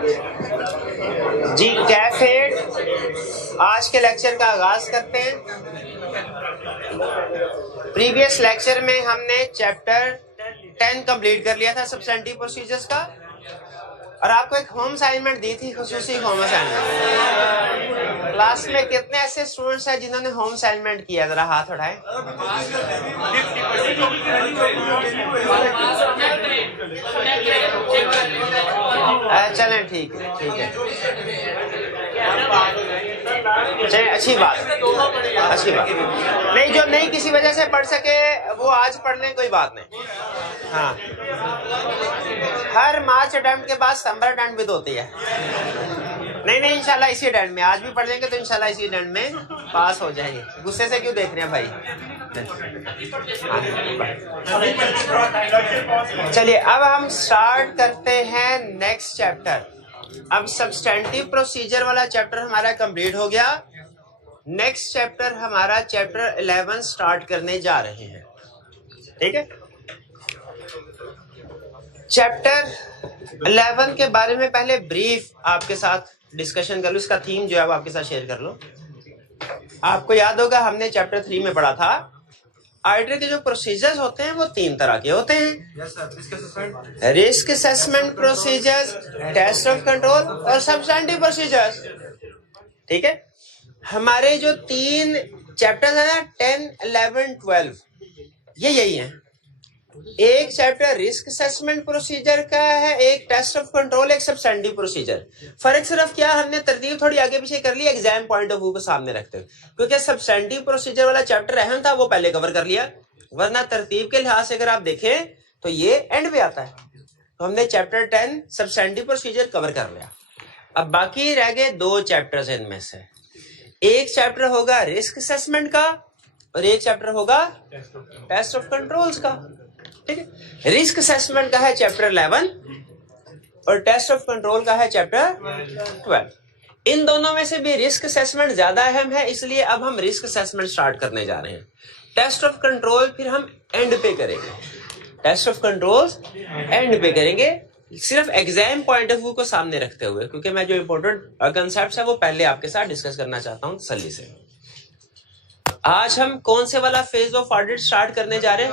जी कैफेड, आज के लेक्चर का आगाज करते हैं। प्रीवियस लेक्चर में हमने चैप्टर 10 कंप्लीट कर लिया था सब्सटेंटिव प्रोसीजर्स का, और आपको एक होम असाइनमेंट दी थी, खुसूसी होम असाइनमेंट। क्लास में कितने ऐसे स्टूडेंट्स हैं जिन्होंने होम असाइनमेंट किया? जरा हाथ उठाएं। चलें, ठीक है चलिए, अच्छी बात। नहीं, जो नहीं किसी वजह से पढ़ सके वो आज पढ़ लें, कोई बात नहीं। हाँ, हर मार्च अटेम्प्ट के बाद सितंबर अटेम्प्ट भी तो होती है। नहीं, इंशाल्लाह इसी अटेम्प्ट में आज भी पढ़ लेंगे तो इंशाल्लाह इसी अटेम्प्ट में पास हो जाएंगे। गुस्से से क्यों देख रहे हैं भाई? चलिए, अब हम स्टार्ट करते हैं नेक्स्ट चैप्टर। अब सब्सटेंटिव प्रोसीजर वाला चैप्टर हमारा कंप्लीट हो गया। नेक्स्ट चैप्टर हमारा चैप्टर 11 स्टार्ट करने जा रहे हैं। ठीक है, चैप्टर 11 के बारे में पहले ब्रीफ आपके साथ डिस्कशन कर लो। इसका थीम जो है वो आपके साथ शेयर कर लो। आपको याद होगा हमने चैप्टर 3 में पढ़ा था ऑडिटर के जो प्रोसीजर्स होते हैं वो 3 तरह के होते हैं। Risk assessment procedures, test of control और सब्सटेंटिव प्रोसीजर्स। ठीक है, हमारे जो 3 चैप्टर्स हैं ना, 10, 11, 12, ये यही हैं। एक चैप्टर रिस्क असेसमेंट प्रोसीजर का है, एक टेस्ट ऑफ कंट्रोल, एक सब्सटेंटिव प्रोसीजर। फर्क सिर्फ क्या, हमने तरतीब थोड़ी आगे पीछे कर ली एग्जाम पॉइंट ऑफ व्यू को सामने रखते हुए, क्योंकि सब्सटेंटिव प्रोसीजर वाला चैप्टर अहम था, वो पहले कवर कर लिया। वरना तरतीब के लिहाज से अगर आप देखें तो ये एंड पे आता है। तो हमने चैप्टर 10 सब्सटेंटिव प्रोसीजर कवर कर लिया। अब बाकी रह गए 2 चैप्टर्स। इनमें से एक चैप्टर होगा रिस्क असेसमेंट का और एक चैप्टर होगा टेस्ट ऑफ कंट्रोल्स का। ठीक है, रिस्क असेसमेंट का है चैप्टर 11 और टेस्ट ऑफ कंट्रोल का है चैप्टर 12। इन दोनों में से भी रिस्क असेसमेंट ज्यादा अहम है, इसलिए अब हम रिस्क असेसमेंट स्टार्ट करने जा रहे हैं। टेस्ट ऑफ कंट्रोल फिर हम एंड पे करेंगे। टेस्ट ऑफ कंट्रोल एंड पे करेंगे, सिर्फ एग्जाम पॉइंट ऑफ व्यू को सामने रखते हुए, क्योंकि मैं जो इंपॉर्टेंट कंसेप्ट है वो पहले आपके साथ डिस्कस करना चाहता हूं तसल्ली से। आज हम कौन से वाला फेज ऑफ ऑडिट स्टार्ट करने जा रहे हैं?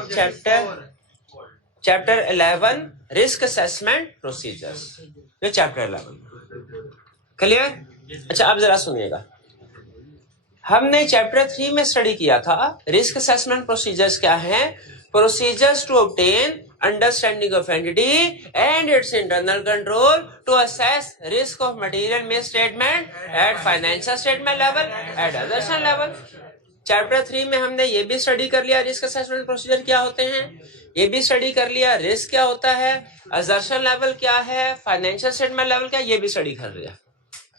चैप्टर 11 रिस्क असेसमेंट प्रोसीजर्स, ये चैप्टर 11 क्लियर। अच्छा, अब जरा सुनिएगा, हमने चैप्टर 3 में स्टडी किया था रिस्क असेसमेंट प्रोसीजर्स क्या है। Procedures to obtain understanding of entity and its internal control to assess risk of material misstatement at financial statement level at assertion level. Chapter 3 में हमने ये भी स्टडी कर लिया रिस्क असेसमेंट प्रोसीजर क्या होते हैं, ये भी स्टडी कर लिया रिस्क क्या होता है, असर्शन लेवल क्या है, फाइनेंशियल स्टेटमेंट लेवल क्या, ये भी स्टडी कर लिया।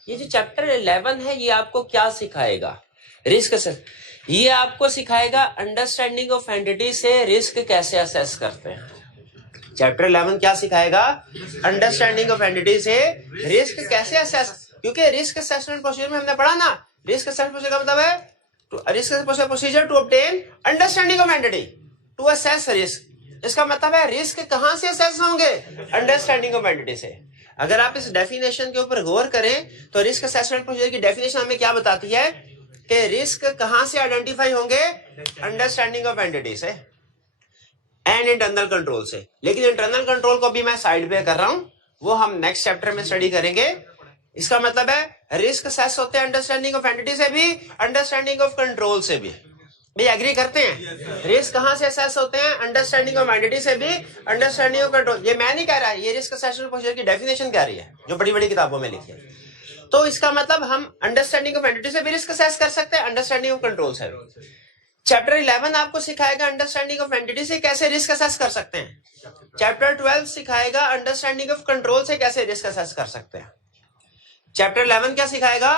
ये जो चैप्टर 11 है ये आपको क्या सिखाएगा? रिस्क असेस, ये आपको सिखाएगा अंडरस्टैंडिंग ऑफ एंटिटी से रिस्क कैसे असेस करते हैं। चैप्टर 11 क्या सिखाएगा? अंडरस्टैंडिंग ऑफ एंटिटी से रिस्क कैसे असेस, क्योंकि रिस्क असेसमेंट प्रोसीजर में हमने पढ़ा ना, रिस्क असेसमेंट प्रोसीजर का मतलब है risk procedure to obtain understanding of entity to assess risk. इसका मतलब है रिस्क कहां से असेस होंगे? अंडरस्टैंडिंग ऑफ एंटिटी से। अगर आप इस डेफिनेशन के ऊपर गौर करें तो रिस्क असेसमेंट प्रोसीजर की डेफिनेशन हमें क्या बताती है कि रिस्क कहां से आइडेंटिफाई होंगे? अंडरस्टैंडिंग ऑफ एंटिटी से एंड इंटरनल कंट्रोल से। लेकिन इंटरनल कंट्रोल को भी मैं साइड पे कर रहा हूं, वो हम नेक्स्ट चैप्टर में स्टडी करेंगे। इसका मतलब है रिस्क असेस होते हैं अंडरस्टैंडिंग ऑफ एंटिटी से भी, अंडरस्टैंडिंग ऑफ कंट्रोल से भी। भी एग्री करते हैं? रिस्क कहां से असेस होते हैं? अंडरस्टैंडिंग ऑफ एंटिटी से भी, अंडरस्टैंडिंग ऑफ कंट्रोल। ये मैं नहीं कह रहा, ये रिस्क असेसमेंट प्रोसीजर की डेफिनेशन कह रही है जो बड़ी बड़ी किताबों में लिखी है। तो इसका मतलब हम अंडरस्टैंडिंग ऑफ एंटिटी से भी रिस्क असेस कर सकते हैं, अंडरस्टैंडिंग ऑफ कंट्रोल से भी। चैप्टर 11 आपको सिखाएगा अंडरस्टैंडिंग ऑफ एंटिटी से कैसे रिस्क असेस कर सकते हैं। चैप्टर 12 सिखाएगा अंडरस्टैंडिंग ऑफ कंट्रोल से कैसे रिस्क असेस कर सकते हैं। चैप्टर 11 क्या सिखाएगा?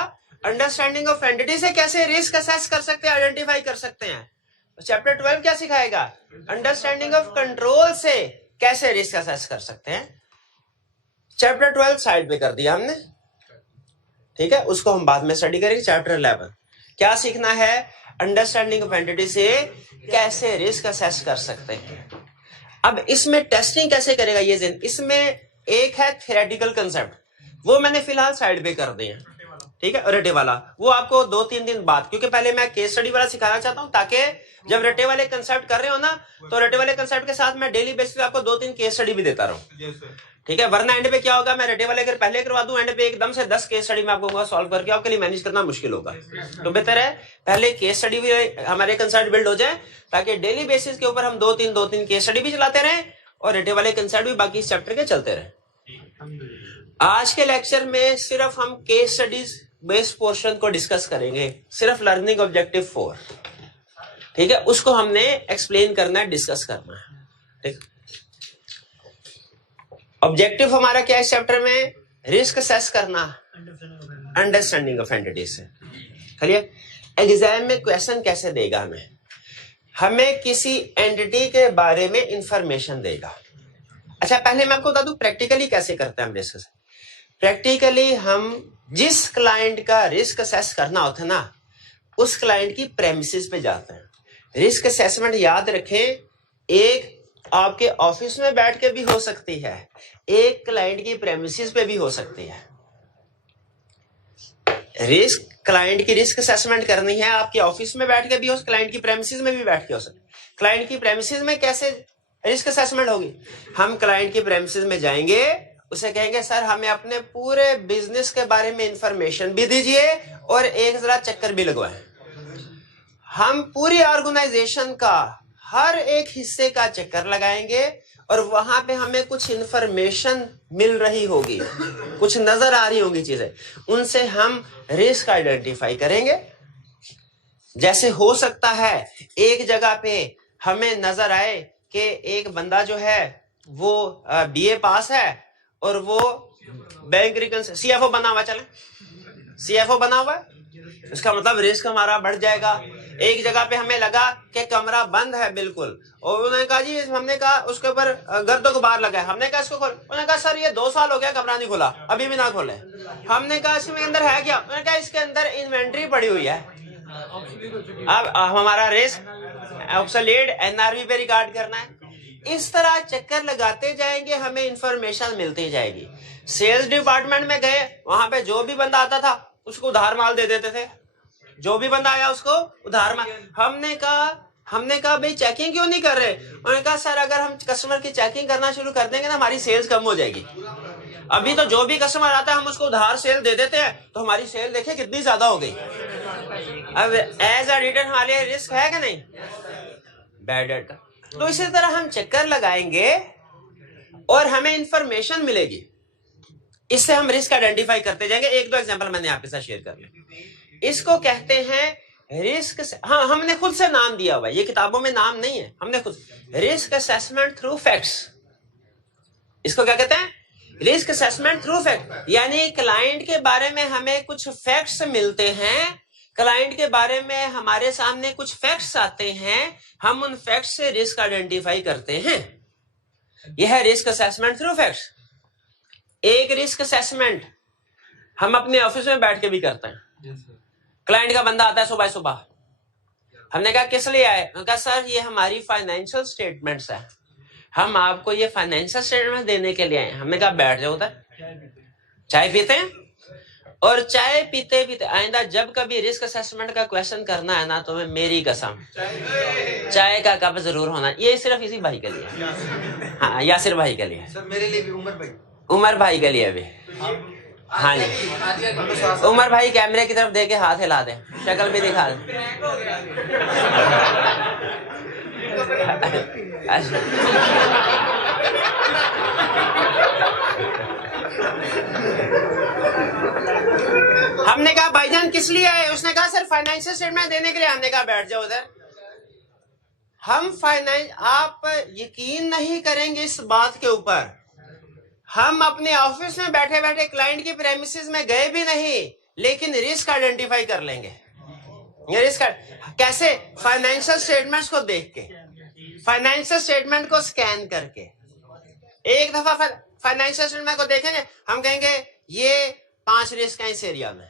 अंडरस्टैंडिंग ऑफ एंटिटी से कैसे रिस्क असेस कर सकते हैं, आइडेंटिफाई कर सकते हैं। चैप्टर 12 क्या सिखाएगा? अंडरस्टैंडिंग ऑफ कंट्रोल से कैसे रिस्क असेस कर सकते हैं। चैप्टर 12 साइड पे कर दिया हमने, ठीक है, उसको हम बाद में स्टडी करेंगे। चैप्टर 11 क्या सीखना है? अंडरस्टैंडिंग ऑफ एंटिटी से कैसे रिस्क असेस कर सकते हैं। अब इसमें टेस्टिंग कैसे करेगा ये इसमें एक है थ्योरेटिकल कंसेप्ट। वो मैंने फिलहाल साइड पे कर दिए हैं, ठीक है। और रटे वाला वो आपको 2-3 दिन बाद, क्योंकि पहले मैं केस स्टडी वाला सिखाना चाहता हूं ताकि जब रटे वाले कंसेप्ट कर रहे हो ना, तो रटे वाले कंसेप्ट के साथ मैं डेली बेसिस पे आपको 2-3 केस स्टडी भी देता रहूं, ठीक है। वरना एंड पे क्या होगा, मैं रटे वाले अगर पहले करवा दूं, एंड पे एकदम से 10 केस स्टडी मैं आपको सॉल्व करके आपके लिए मैनेज करना मुश्किल होगा। तो बेहतर है पहले केस स्टडी भी हमारे कंसेप्ट बिल्ड हो जाए, ताकि डेली बेसिस के ऊपर हम 2-3 केस स्टडी भी चलाते रहें और रटे वाले कंसेप्ट भी बाकी चैप्टर के चलते रहे। आज के लेक्चर में सिर्फ हम केस स्टडीज बेस्ड पोर्शन को डिस्कस करेंगे, सिर्फ लर्निंग ऑब्जेक्टिव 4, ठीक है। उसको हमने एक्सप्लेन करना है, डिस्कस करना है, ठीक। ऑब्जेक्टिव हमारा क्या है इस चैप्टर में, रिस्क असेस करना, अंडरस्टैंडिंग ऑफ एंटिटीज से। चलिए, एग्जाम में क्वेश्चन कैसे देगा, हमें किसी एंटिटी के बारे में इंफॉर्मेशन देगा। अच्छा, पहले मैं आपको बता दूं प्रैक्टिकली कैसे करते हैं हम रिस्क। प्रैक्टिकली हम जिस क्लाइंट का रिस्क असेस करना होता है ना, उस क्लाइंट की प्रेमिसेस पे जाते हैं। रिस्क असेसमेंट याद रखें, एक आपके ऑफिस में बैठ के भी हो सकती है, एक क्लाइंट की प्रेमिसेस पे भी हो सकती है। रिस्क क्लाइंट की रिस्क असेसमेंट करनी है, आपके ऑफिस में बैठ के भी हो, क्लाइंट की प्रेमिसेस में भी बैठ के हो सकती है। क्लाइंट की प्रेमिसेस में कैसे रिस्क असेसमेंट होगी, हम क्लाइंट की प्रेमिसेस में जाएंगे, उसे कहेंगे सर हमें अपने पूरे बिजनेस के बारे में इंफॉर्मेशन भी दीजिए और एक जरा चक्कर भी लगवाएं। हम पूरी ऑर्गेनाइजेशन का हर एक हिस्से का चक्कर लगाएंगे और वहां पे हमें कुछ इंफॉर्मेशन मिल रही होगी, कुछ नजर आ रही होंगी चीजें, उनसे हम रिस्क आइडेंटिफाई करेंगे। जैसे हो सकता है एक जगह पे हमें नजर आए कि एक बंदा जो है वो बीए पास है और वो बैंक रिकन सीएफओ बना हुआ, चले सीएफओ बना हुआ है, इसका मतलब रिस्क हमारा बढ़ जाएगा। एक जगह पे हमें लगा कि कमरा बंद है बिल्कुल, और उन्होंने कहा जी, हमने कहा उसके ऊपर गर्द गुबार लगा है, हमने कहा इसको खोल, उन्होंने कहा सर ये 2 साल हो गया कमरा नहीं खुला, अभी भी ना खोले। हमने कहा इसमें अंदर है क्या, उन्होंने कहा इसके अंदर इन्वेंट्री पड़ी हुई है। अब हमारा रिस्क ऑब्सोलीट एनआरवी पे रिकॉर्ड करना है। इस तरह चक्कर लगाते जाएंगे, हमें इंफॉर्मेशन मिलती जाएगी। सेल्स डिपार्टमेंट में गए, वहां पे जो भी बंदा आता था उसको उधार माल दे देते थे, जो भी बंदा आया उसको उधार माल। हमने कहा भाई चेकिंग क्यों नहीं कर रहे, उन्होंने कहा सर अगर हम कस्टमर की चेकिंग करना शुरू कर देंगे ना, हमारी सेल्स कम हो जाएगी। अभी तो जो भी कस्टमर आता है हम उसको उधार सेल दे देते हैं, तो हमारी सेल देखिए कितनी ज्यादा हो गई। अब एज अ रिटर्न हमारे रिस्क है कि नहीं, बैड डेट का। तो इसी तरह हम चक्कर लगाएंगे और हमें इंफॉर्मेशन मिलेगी, इससे हम रिस्क आइडेंटिफाई करते जाएंगे। 1-2 एग्जांपल मैंने आपके साथ शेयर कर लिया। इसको कहते हैं रिस्क, हाँ हमने खुद से नाम दिया हुआ है, ये किताबों में नाम नहीं है, हमने खुद, रिस्क असेसमेंट थ्रू फैक्ट्स। इसको क्या कहते हैं, रिस्क असेसमेंट थ्रू फैक्ट, यानी क्लाइंट के बारे में हमें कुछ फैक्ट्स मिलते हैं, क्लाइंट के बारे में हमारे सामने कुछ फैक्ट्स आते हैं, हम उन फैक्ट्स से रिस्क आइडेंटिफाई करते हैं। यह है रिस्क असेसमेंट थ्रू फैक्ट्स। एक रिस्क असेसमेंट हम अपने ऑफिस में बैठ के भी करते हैं। क्लाइंट का बंदा आता है सुबह सुबह, हमने कहा किस लिए आए, उन्होंने कहा सर ये हमारी फाइनेंशियल स्टेटमेंट्स है, हम आपको ये फाइनेंशियल स्टेटमेंट देने के लिए आए। हमने कहा बैठ जाओ उधर, चाय पीते हैं। और चाय पीते पीते आइंदा जब कभी रिस्क असेसमेंट का क्वेश्चन करना है ना, तो मैं मेरी कसम चाय का कप जरूर होना, ये सिर्फ इसी भाई के लिए, हाँ यासिर भाई के लिए, सर मेरे लिए भी, उमर भाई के लिए भी। हाँ जी, उमर भाई कैमरे की तरफ देके हाथ हिला दे, शक्ल भी दिखा दे। हमने कहा भाईजान किस लिए आए, उसने कहा सर फाइनेंशियल स्टेटमेंट देने के लिए। हमने कहा बैठ जाओ उधर। हम फाइनेंस, आप यकीन नहीं करेंगे इस बात के ऊपर, हम अपने ऑफिस में बैठे बैठे क्लाइंट की प्रेमिसेस में गए भी नहीं, लेकिन रिस्क आइडेंटिफाई कर लेंगे। ये रिस्क कैसे, फाइनेंशियल स्टेटमेंट्स को देख के, फाइनेंशियल स्टेटमेंट को स्कैन करके। एक दफा फाइनेंशियल स्टेटमेंट को देखेंगे, हम कहेंगे ये 5 रिस्क है इस एरिया में।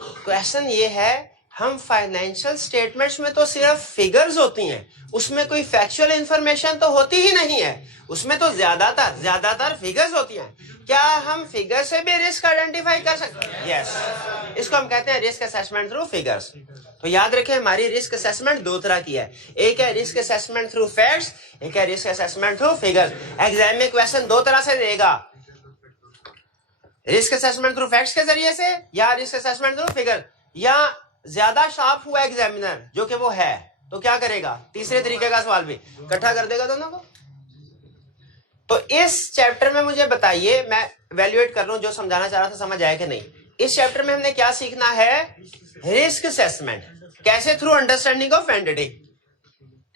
क्वेश्चन ये है हम फाइनेंशियल स्टेटमेंट्स में तो सिर्फ फिगर्स होती हैं, उसमें कोई फैक्चुअल इंफॉर्मेशन तो होती ही नहीं है, उसमें तो ज्यादातर फिगर्स होती हैं। क्या हम फिगर से भी रिस्क आइडेंटिफाई कर सकते हैं? यस, इसको हम कहते हैं रिस्क असेसमेंट थ्रू फिगर्स। तो याद रखें, हमारी रिस्क असेसमेंट दो तरह की है, एक है रिस्क असेसमेंट थ्रू फैक्ट्स, एक है risk assessment through figures. Exam में क्वेश्चन दो तरह से देगा, रिस्क असेसमेंट थ्रू फैक्ट्स के जरिए से या रिस्क असेसमेंट थ्रू फिगर। या ज्यादा शार्प हुआ एग्जामिनर जो कि वो है, तो क्या करेगा, तीसरे तरीके का सवाल भी इकट्ठा कर देगा दोनों को। तो इस चैप्टर में मुझे बताइए, मैं वैल्यूएट कर लूं जो समझाना चाह रहा था समझ आया कि नहीं। इस चैप्टर में हमने क्या सीखना है, रिस्क असेसमेंट कैसे, थ्रू अंडरस्टैंडिंग ऑफ एंटिटी।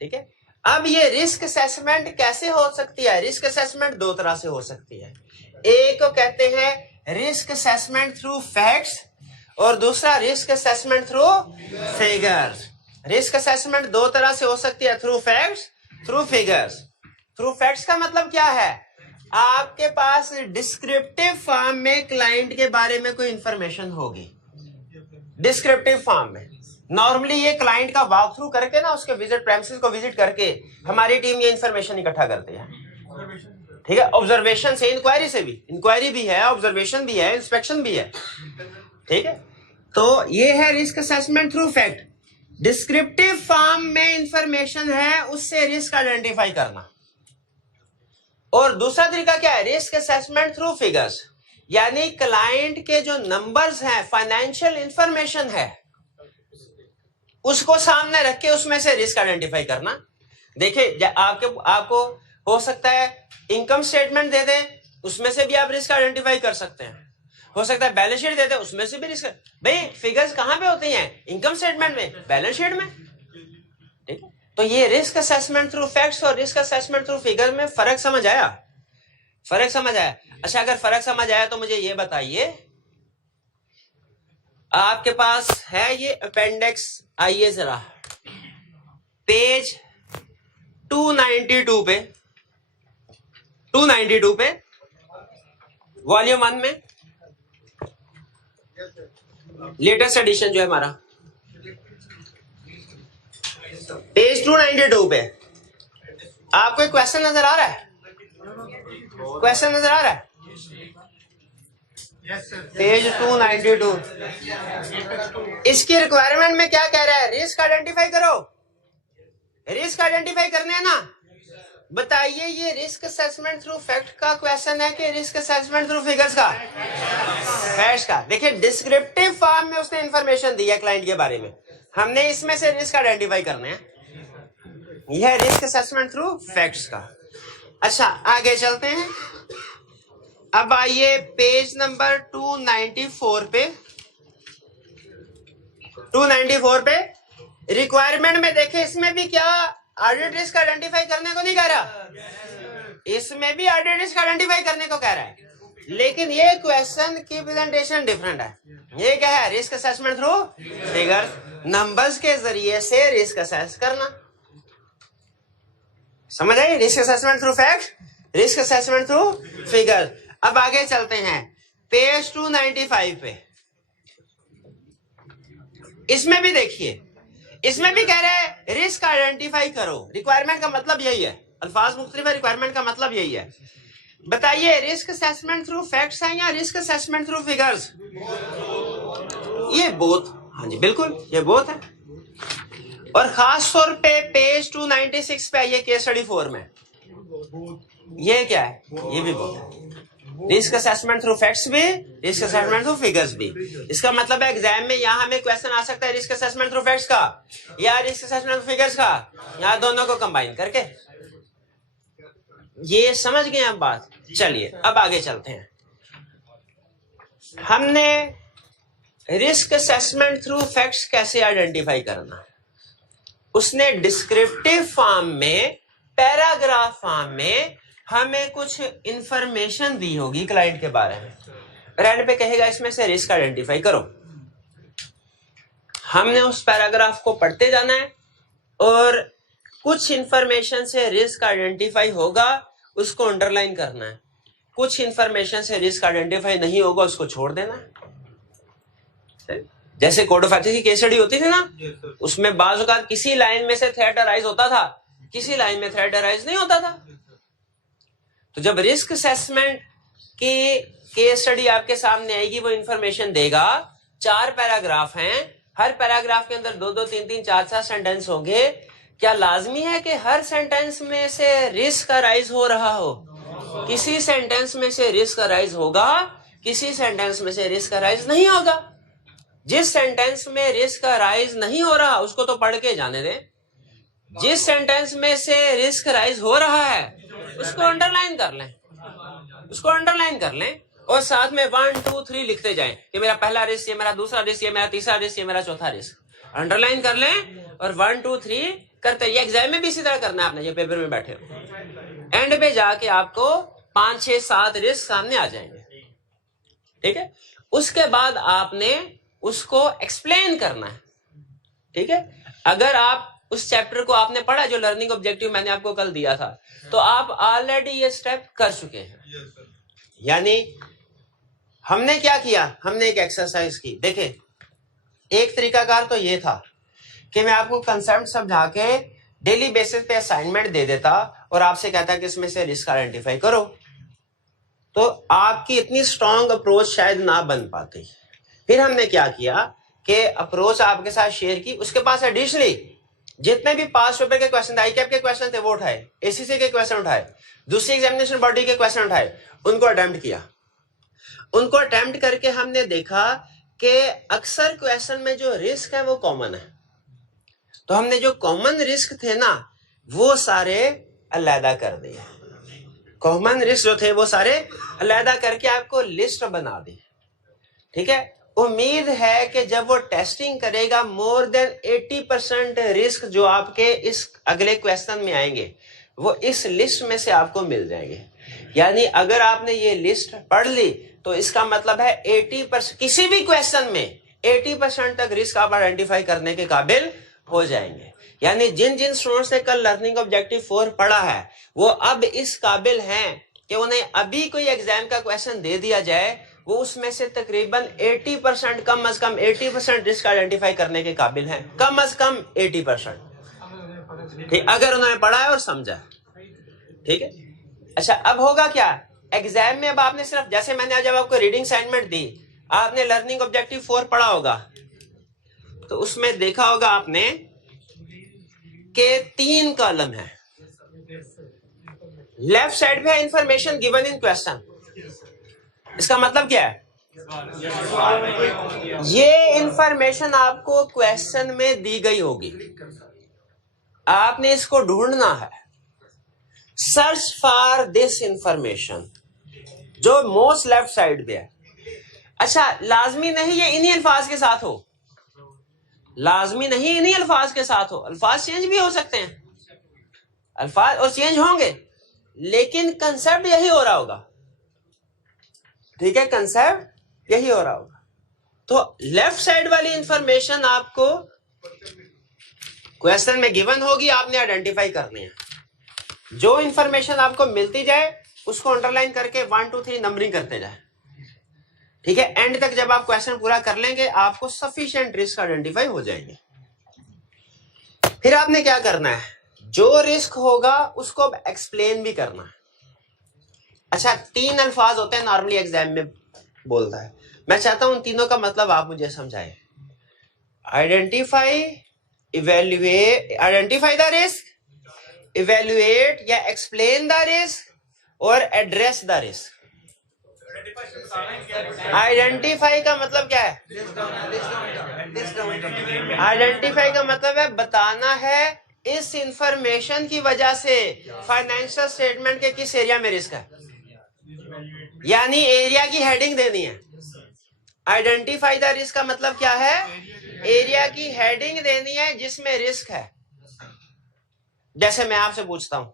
ठीक है, अब ये रिस्क असेसमेंट कैसे हो सकती है? रिस्क असेसमेंट दो तरह से हो सकती है, एक को कहते हैं रिस्क असेसमेंट थ्रू फैक्ट्स और दूसरा risk assessment through figures. Risk assessment दो तरह से हो सकती है, through facts, through figures. Through facts का मतलब क्या है, आपके पास डिस्क्रिप्टिव फॉर्म में क्लाइंट के बारे में कोई इंफॉर्मेशन होगी, डिस्क्रिप्टिव फॉर्म में। नॉर्मली ये क्लाइंट का वॉक थ्रू करके ना, उसके विजिट प्रेमिसेस को विजिट करके हमारी टीम ये इंफॉर्मेशन इकट्ठा करती है। ठीक है, ऑब्जर्वेशन से, इंक्वायरी से भी, इंक्वायरी भी है, ऑब्जर्वेशन भी है, इंस्पेक्शन भी है। ठीक है, तो ये है risk assessment through fact. Descriptive form में इंफॉर्मेशन है, उससे रिस्क आइडेंटिफाई करना। और दूसरा तरीका क्या है, रिस्क असेसमेंट थ्रू फिगर्स, यानी क्लाइंट के जो नंबर्स हैं, फाइनेंशियल इंफॉर्मेशन है, उसको सामने रख के उसमें से रिस्क आइडेंटिफाई करना। देखिए, आपको हो सकता है इनकम स्टेटमेंट दे दे, उसमें से भी आप रिस्क आइडेंटिफाई कर सकते हैं। हो सकता है बैलेंस शीट दे दे, उसमें से भी रिस्क। भाई फिगर्स कहां पे होती हैं, इनकम स्टेटमेंट में, बैलेंस शीट में। ठीक है, तो ये रिस्क असेसमेंट थ्रू फैक्ट्स और रिस्क असेसमेंट थ्रू फिगर में फर्क समझ आया? फर्क समझ आया? अच्छा, अगर फर्क समझ आया तो मुझे ये बताइए, आपके पास है ये अपेंडिक्स, आइए जरा पेज 292 पे वॉल्यूम 1 में लेटेस्ट एडिशन जो है हमारा, पेज 292 पे आपको एक क्वेश्चन नजर आ रहा है? क्वेश्चन नजर आ रहा है? पेज 292, इसकी रिक्वायरमेंट में क्या कह रहा है, रिस्क आइडेंटिफाई करो। रिस्क आइडेंटिफाई करने हैं ना, बताइए ये रिस्क असेसमेंट थ्रू फैक्ट का क्वेश्चन है कि रिस्क असेसमेंट थ्रू फिगर्स का? फैक्ट्स का। देखिए, डिस्क्रिप्टिव फॉर्म में उसने इंफॉर्मेशन दी है क्लाइंट के बारे में, हमने इसमें से रिस्क आइडेंटिफाई करने हैं। यह है रिस्क असेसमेंट थ्रू फैक्ट्स का। अच्छा, आगे चलते हैं। अब आइए पेज नंबर 294 पे रिक्वायरमेंट में देखें, इसमें भी क्या ऑडिट रिस्क आइडेंटिफाई करने को नहीं कह रहा, इसमें भी ऑडिट रिस्क आइडेंटिफाई करने को कह रहा है, लेकिन ये क्वेश्चन की प्रेजेंटेशन डिफरेंट है। ये क्या है, risk assessment through figure, numbers के जरिए से रिस्क असेस करना। समझ आई? Risk assessment through fact, risk assessment through figure. अब आगे चलते हैं पेज 295 पे, इसमें भी देखिए, इसमें भी कह रहे हैं रिस्क आइडेंटिफाई करो। रिक्वायरमेंट का मतलब यही है, अल्फाज मुख्तलिफ है, रिक्वायरमेंट का मतलब यही है। बताइए रिस्क असेसमेंट थ्रू फैक्ट्स है या रिस्क असेसमेंट थ्रू फिगर्स? ये बोथ, हाँ जी बिल्कुल, ये बोथ है। और खास तौर पे पेज 296 पे आइए, केस स्टडी 4 में, ये क्या है, ये भी बोथ है। रिस्क असेसमेंट थ्रू फैक्ट्स भी, रिस्क असेसमेंट थ्रू फिगर्स भी। इसका मतलब है एग्जाम में यहां हमें क्वेश्चन आ सकता है रिस्क असेसमेंट थ्रू फैक्ट्स का या रिस्क असेसमेंट थ्रू फिगर्स का, या दोनों को कंबाइन करके। ये समझ गए आप बात? चलिए अब आगे चलते हैं। हमने रिस्क असेसमेंट थ्रू फैक्ट्स कैसे आइडेंटिफाई करना, उसने डिस्क्रिप्टिव फॉर्म में, पैराग्राफ फॉर्म में हमें कुछ इंफॉर्मेशन दी होगी क्लाइंट के बारे में, एंड पे कहेगा इसमें से रिस्क आइडेंटिफाई करो। हमने उस पैराग्राफ को पढ़ते जाना है और कुछ इंफॉर्मेशन से रिस्क आइडेंटिफाई होगा, उसको अंडरलाइन करना है। कुछ इंफॉर्मेशन से रिस्क आइडेंटिफाई नहीं होगा, उसको छोड़ देना है। जैसे कोड ऑफ एथिक्स की केस स्टडी होती थी ना, उसमें बाज़ औक़ात किसी लाइन में से थ्रेट अराइज होता था, किसी लाइन में थ्रेट अराइज नहीं होता था। तो जब रिस्क असेसमेंट की केस स्टडी आपके सामने आएगी, वो इंफॉर्मेशन देगा। 4 पैराग्राफ हैं, हर पैराग्राफ के अंदर 2-2, 3-3, 4-4 सेंटेंस होंगे। क्या लाजमी है कि हर सेंटेंस में से रिस्क अराइज हो रहा हो? किसी सेंटेंस में से रिस्क अराइज होगा, किसी सेंटेंस में से रिस्क अराइज नहीं होगा। जिस सेंटेंस में रिस्क अराइज नहीं हो रहा उसको तो पढ़ के जाने दें, जिस सेंटेंस में से रिस्क अराइज हो रहा है उसको अंडरलाइन कर लें, उसको अंडरलाइन कर लें और साथ में 1, 2, 3 लिखते जाएं कि मेरा पहला रिस्क, ये मेरा दूसरा रिस्क, ये मेरा तीसरा रिस्क, ये मेरा चौथा रिस्क। अंडरलाइन कर लें और 1, 2, 3 करते। ये एग्जाम में भी इसी तरह करना है आपने, ये पेपर में बैठे हो। एंड पे जाके आपको 5, 6, 7 रिस्क सामने आ जाएंगे, ठीक है। उसके बाद आपने उसको एक्सप्लेन करना है, ठीक है। अगर आप उस चैप्टर को आपने पढ़ा जो लर्निंग ऑब्जेक्टिव मैंने आपको कल दिया था, तो आप ऑलरेडी ये स्टेप कर चुके हैं। यानी हमने क्या किया, हमने एक एक्सरसाइज की। देखें, एक तरीकाकार तो ये था कि मैं आपको कंसेप्ट समझा के डेली बेसिस पे असाइनमेंट दे देता और आपसे कहता कि इसमें से रिस्क आइडेंटिफाई करो, तो आपकी इतनी स्ट्रांग अप्रोच शायद ना बन पाती। फिर हमने क्या किया कि अप्रोच आपके साथ शेयर की, उसके पास एडिशनली जितने भी पास पेपर के क्वेश्चन, आईकैप के क्वेश्चन थे वो उठाए, एसीसी के क्वेश्चन उठाए, दूसरी एग्जामिनेशन बॉडी के क्वेश्चन उठाए, उनको अटेम्प्ट किया। उनको अटेम्प्ट करके हमने देखा कि अक्सर क्वेश्चन में जो रिस्क है वो कॉमन है। तो हमने जो कॉमन रिस्क थे ना वो सारे अलहदा कर दिए, कॉमन रिस्क जो थे वो सारे अलहदा करके आपको लिस्ट बना दी, ठीक है। उम्मीद है कि जब वो टेस्टिंग करेगा मोर देन 80% रिस्क जो आपके इस अगले क्वेश्चन में आएंगे वो इस लिस्ट में से आपको मिल जाएंगे। यानी अगर आपने ये लिस्ट पढ़ ली तो इसका मतलब है 80%, किसी भी क्वेश्चन में 80% तक रिस्क आप आइडेंटिफाई करने के काबिल हो जाएंगे। यानी जिन जिन स्टूडेंट्स ने कल लर्निंग ऑब्जेक्टिव 4 पढ़ा है वो अब इस काबिल हैं कि उन्हें अभी कोई एग्जाम का क्वेश्चन दे दिया जाए, वो उसमें से तकरीबन 80%, कम अज कम 80% रिस्क आइडेंटिफाई करने के काबिल हैं, कम अज कम 80%, ठीक, अगर उन्होंने पढ़ा है और समझा है, ठीक है। अच्छा, अब होगा क्या एग्जाम में? अब आपने सिर्फ, जैसे मैंने जब आपको रीडिंग असाइनमेंट दी, आपने लर्निंग ऑब्जेक्टिव 4 पढ़ा होगा, तो उसमें देखा होगा आपने कि 3 कॉलम है। लेफ्ट साइड पे है इंफॉर्मेशन गिवन इन क्वेश्चन। इसका मतलब क्या है? ये इंफॉर्मेशन आपको क्वेश्चन में दी गई होगी, आपने इसको ढूंढना है। सर्च फॉर दिस इंफॉर्मेशन, जो मोस्ट लेफ्ट साइड पे है। अच्छा, लाजमी नहीं ये इन्हीं अल्फाज के साथ हो, लाजमी नहीं इन्हीं अल्फाज के साथ हो, अल्फाज चेंज भी हो सकते हैं, अल्फाज और चेंज होंगे, लेकिन कंसेप्ट यही हो रहा होगा, ठीक है, कंसेप्ट यही हो रहा होगा। तो लेफ्ट साइड वाली इंफॉर्मेशन आपको क्वेश्चन में गिवन होगी, आपने आइडेंटिफाई करनी है। जो इंफॉर्मेशन आपको मिलती जाए उसको अंडरलाइन करके 1, 2, 3 नंबरिंग करते जाए, ठीक है। एंड तक जब आप क्वेश्चन पूरा कर लेंगे आपको सफिशिएंट रिस्क आइडेंटिफाई हो जाएंगे। फिर आपने क्या करना है, जो रिस्क होगा उसको अब एक्सप्लेन भी करना है। अच्छा, 3 अल्फाज होते हैं नॉर्मली एग्जाम में बोलता है, मैं चाहता हूं उन तीनों का मतलब आप मुझे समझाएं। Identify, evaluate, identify the risk, evaluate या एक्सप्लेन द रिस्क और एड्रेस द रिस्क। आइडेंटिफाई का मतलब क्या है? आइडेंटिफाई का मतलब है बताना है इस इंफॉर्मेशन की वजह से फाइनेंशियल स्टेटमेंट के किस एरिया में रिस्क है, यानी एरिया की हेडिंग देनी है। आइडेंटिफाई द रिस्क का मतलब क्या है? एरिया की हेडिंग देनी है जिसमें रिस्क है। जैसे मैं आपसे पूछता हूं,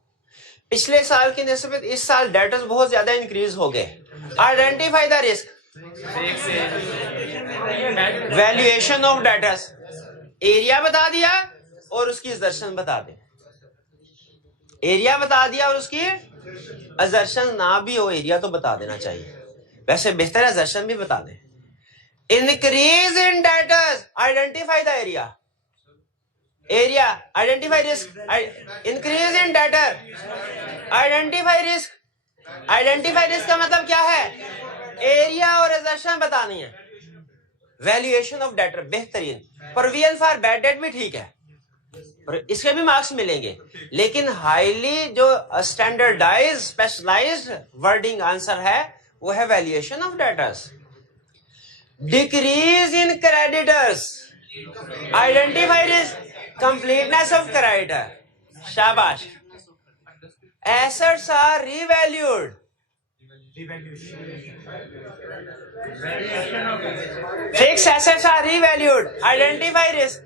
पिछले साल की निस्बत इस साल डेटर्स बहुत ज्यादा इंक्रीज हो गए, identify the risk. Valuation of debtors, area बता दिया और उसकी असर्शन बता दे, एरिया बता दिया और उसकी असर्शन ना भी हो, एरिया तो बता देना चाहिए, वैसे बेहतर असर्शन भी बता दें। increase in debtors, identify the area. Identify risk. Increase in debtor, identify risk. Identify risk का मतलब क्या है? एरिया और assertion बतानी है. वैल्यूएशन ऑफ डेटर बेहतरीन. प्रोविजन फॉर बैड डेट भी ठीक है, इसके भी मार्क्स मिलेंगे, लेकिन हाईली जो स्टैंडर्डाइज स्पेशलाइज्ड वर्डिंग आंसर है वो है valuation of debtors. Decrease in creditors, identify risk, completeness of creditor. शाबाश. Assets are revalued, fixed assets are revalued, identify risk.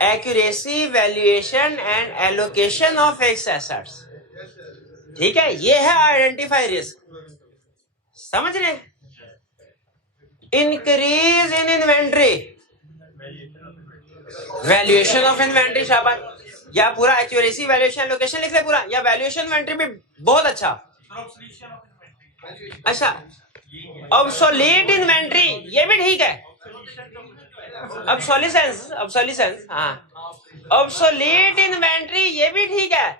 Accuracy, valuation and allocation of fixed assets. ठीक है, ये है identify risk. समझ रहे? Increase in inventory, valuation of inventory. शाबाश. या पूरा एक्यूरेसी, वैल्यूएशन, लोकेशन लिख ले पूरा, या वैल्यूएशन इन्वेंट्री भी बहुत अच्छा. अच्छा, ऑब्सोलीट इन्वेंट्री ये भी ठीक है. ऑब्सोलिसेंस, हाँ, ऑब्सोलीट इन्वेंट्री ये भी ठीक है,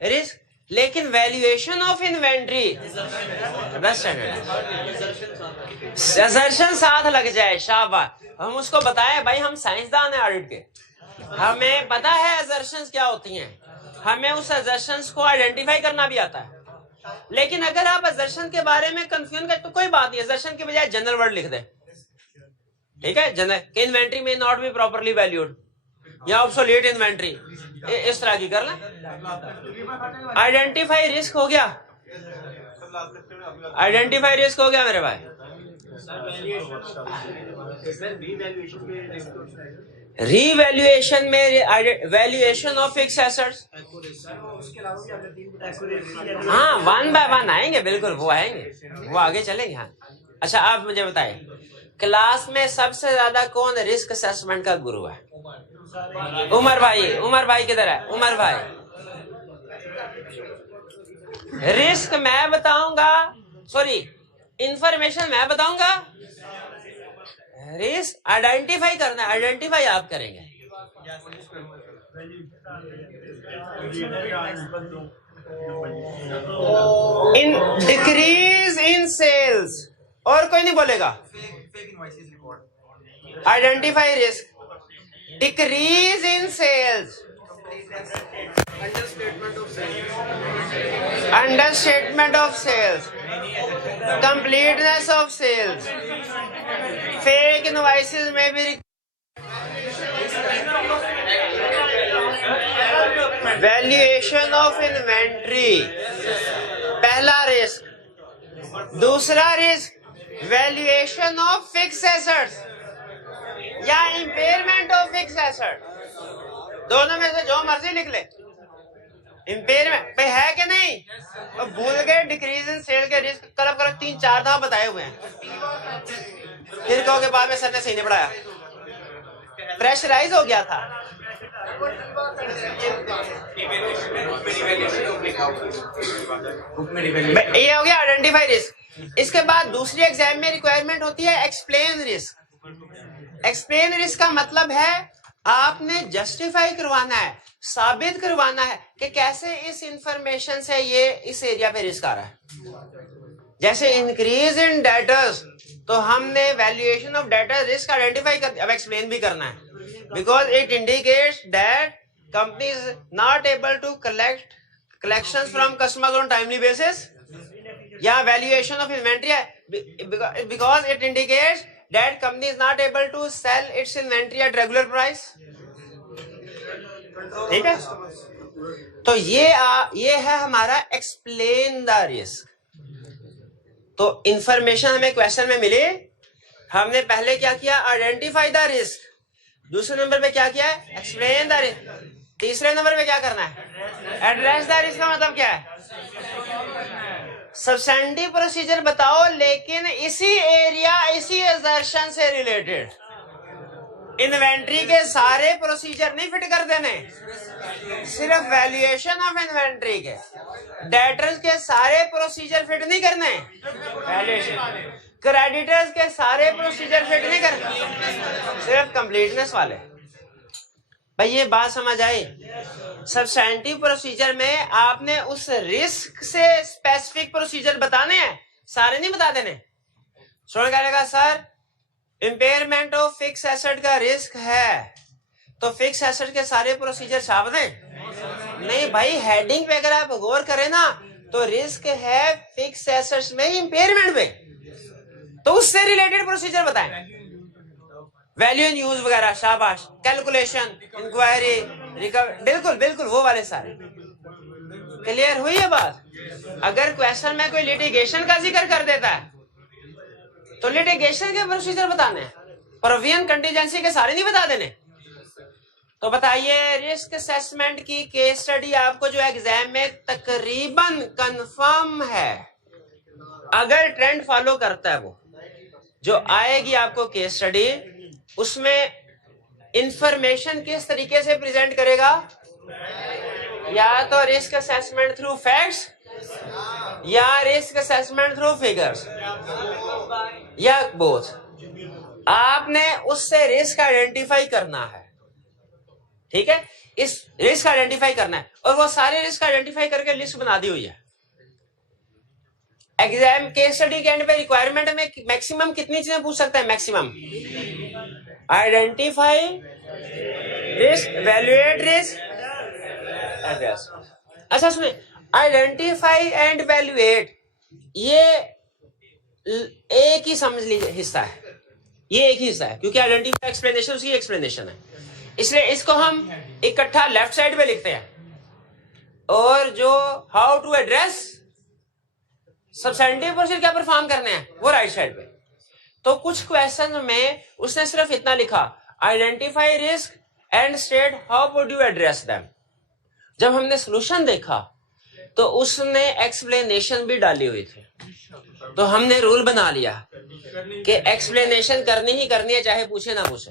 रिस्क. लेकिन वैल्यूएशन ऑफ इन्वेंट्री असर्शन साथ लग जाए. शाबाश. हम उसको बताएं भाई, हम साइंसदान हैं ऑडिट के, हमें पता है असर्शंस क्या होती हैं, हमें उस असर्शंस को आइडेंटिफाई करना भी आता है. लेकिन अगर आप असर्शन के बारे में कंफ्यूजन कर तो कोई बात नहीं, असर्शन के बजाय जनरल वर्ड लिख दे. ठीक है, जनरल इन्वेंट्री में नॉट बी प्रॉपर्ली वैल्यूड या ऑब्सोलीट इन्वेंट्री, इस तरह की कर लें. आइडेंटिफाई रिस्क हो गया, आइडेंटिफाई रिस्क हो गया मेरे भाई. रीवैल्यूएशन में वैल्यूएशन ऑफ फिक्स एसेट्स, हाँ, वन बाय वन आएंगे, बिल्कुल वो आएंगे, वो आगे चलेंगे. हाँ. अच्छा, आप मुझे बताएं, क्लास में सबसे ज्यादा कौन रिस्क असेसमेंट का गुरु है? उमर भाई. उमर भाई किधर है? उमर भाई. रिस्क मैं बताऊंगा, सॉरी, इंफॉर्मेशन मैं बताऊंगा, रिस्क आइडेंटिफाई करना है, आइडेंटिफाई आप करेंगे. इन डिक्रीज इन सेल्स, और कोई नहीं बोलेगा. Identify risk, decrease in sales, understatement of sales, completeness of sales, fake invoices में भी, वैल्यूएशन ऑफ इन्वेंट्री, पहला रिस्क. दूसरा risk valuation of fix assets या इंपेयरमेंट ऑफ फिक्स एसेट, दोनों में से जो मर्जी लिख ले. इंपेयरमेंट पे है कि नहीं? तो भूल गए डिक्रीज इन सेल के रिस्क कलब कलब 3-4 दफा बताए हुए हैं, फिर कहोगे बाद में सर ने सही नहीं पढ़ाया, प्रेशराइज हो गया था. ये हो गया आइडेंटिफाई रिस्क. इसके बाद दूसरी एग्जाम में रिक्वायरमेंट होती है एक्सप्लेन रिस्क. एक्सप्लेन रिस्क का मतलब है आपने जस्टिफाई करवाना है, साबित करवाना है कि कैसे इस इंफॉर्मेशन से ये इस एरिया पे रिस्क आ रहा है. जैसे इंक्रीज इन डेटर्स, तो हमने valuation of debtor risk identify कर, अब एक्सप्लेन भी करना है, because it indicates that company is not able to collect collections from customers on timely basis. या वैल्यूएशन ऑफ इन्वेंट्री है because it indicates that company is not able to sell its inventory at regular price. ठीक है, तो ये है हमारा explain the risk. तो information हमें क्वेश्चन में मिली, हमने पहले क्या किया? Identify the risk. दूसरे नंबर पे क्या किया है? Explain the risk. तीसरे नंबर पे क्या करना है? Address the risk. का मतलब क्या है? सब्सटेंटिव प्रोसीजर बताओ, लेकिन इसी एरिया, इसी असर्शन से रिलेटेड. इन्वेंट्री के सारे प्रोसीजर नहीं फिट कर देने, सिर्फ वैल्यूएशन ऑफ इन्वेंट्री के. डेटर्स के सारे प्रोसीजर फिट नहीं करने, वैल्यूएशन. क्रेडिटर्स के सारे प्रोसीजर फिट नहीं कर, सिर्फ कंप्लीटनेस वाले। भाई ये बात समझ आई? सब्सटेंटिव प्रोसीजर में आपने उस रिस्क से स्पेसिफिक प्रोसीजर बताने हैं, सारे नहीं बता देने। स्टूडेंट कहेगा sir impairment of fix asset का रिस्क है, तो फिक्स एसेट के सारे प्रोसीजर छाप दें? नहीं भाई, हेडिंग पे अगर आप गौर करें ना तो रिस्क है फिक्स एसेट्स में, इंपेयरमेंट पे, तो उससे रिलेटेड प्रोसीजर बताएं। वैल्यू इन यूज वगैरह, शाबाश, कैलकुलेशन, इंक्वायरी, रिकवर, बिल्कुल बिल्कुल वो वाले सारे। क्लियर हुई है बात? अगर क्वेश्चन में कोई लिटिगेशन का जिक्र कर देता है तो लिटिगेशन के प्रोसीजर बताने हैं, प्रोविजन कंटीजेंसी के सारे नहीं बता देने। तो बताइए रिस्क असेसमेंट की केस स्टडी आपको जो एग्जाम में तकरीबन कंफर्म है, अगर ट्रेंड फॉलो करता है, वो जो आएगी आपको केस स्टडी, उसमें इंफॉर्मेशन किस तरीके से प्रेजेंट करेगा? या तो रिस्क असेसमेंट थ्रू फैक्ट्स या रिस्क असेसमेंट थ्रू फिगर्स या बोथ। आपने उससे रिस्क आइडेंटिफाई करना है, ठीक है? इस रिस्क आइडेंटिफाई करना है और वो सारे रिस्क आइडेंटिफाई करके लिस्ट बना दी हुई है। एग्जाम केस स्टडी के एंड पे रिक्वायरमेंट में मैक्सिमम कितनी चीजें पूछ सकता है? Maximum identify risk, valuate risk, address. अच्छा सुनिए, आइडेंटिफाई एंड वैल्यूएट ये एक ही समझ लीजिए हिस्सा है, ये एक ही हिस्सा है, क्योंकि आइडेंटिफाई एक्सप्लेनेशन उसकी एक्सप्लेनेशन है, इसलिए इसको हम इकट्ठा लेफ्ट साइड पे लिखते हैं। और जो how to address substantive procedure क्या परफॉर्म करने हैं, वो राइट साइड पे। तो कुछ क्वेश्चन में उसने सिर्फ इतना लिखा, identify risk and state how would you address them. जब हमने सोल्यूशन देखा तो उसने एक्सप्लेनेशन भी डाली हुई थी, तो हमने रूल बना लिया कि एक्सप्लेनेशन करनी ही करनी है, चाहे पूछे ना पूछे।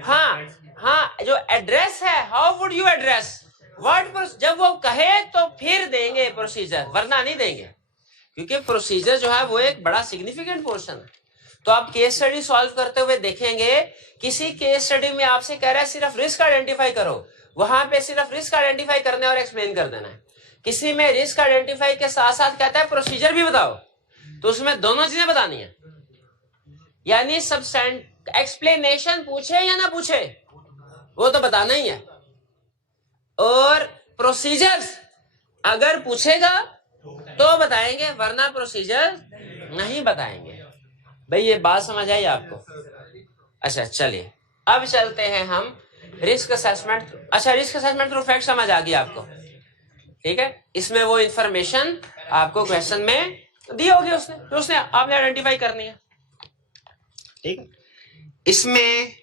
हाँ, जो एड्रेस है, how would you address, what, जब वो कहे तो फिर देंगे प्रोसीजर, वरना नहीं देंगे, क्योंकि प्रोसीजर जो है वो एक बड़ा सिग्निफिकेंट पोर्शन है। तो आप केस स्टडी सॉल्व करते हुए देखेंगे, किसी केस स्टडी में आपसे कह रहा है सिर्फ रिस्क आइडेंटिफाई करो, वहां पे सिर्फ रिस्क आइडेंटिफाई करना है और एक्सप्लेन कर देना है। किसी में रिस्क आइडेंटिफाई के साथ साथ कहता है प्रोसीजर भी बताओ, तो उसमें दोनों चीजें बतानी है। यानी एक्सप्लेनेशन पूछे या ना पूछे वो तो बताना ही है, और प्रोसीजर्स अगर पूछेगा तो बताएंगे, वरना प्रोसीजर नहीं बताएंगे। भाई ये बात समझ आई आपको? अच्छा चलिए अब चलते हैं हम रिस्क असेसमेंट। अच्छा, रिस्क असेसमेंट थ्रू फैक्ट समझ आ गई आपको, ठीक है? इसमें वो इंफॉर्मेशन आपको क्वेश्चन में दी होगी उसने, तो उसने आपने आइडेंटिफाई करनी है, ठीक है? इसमें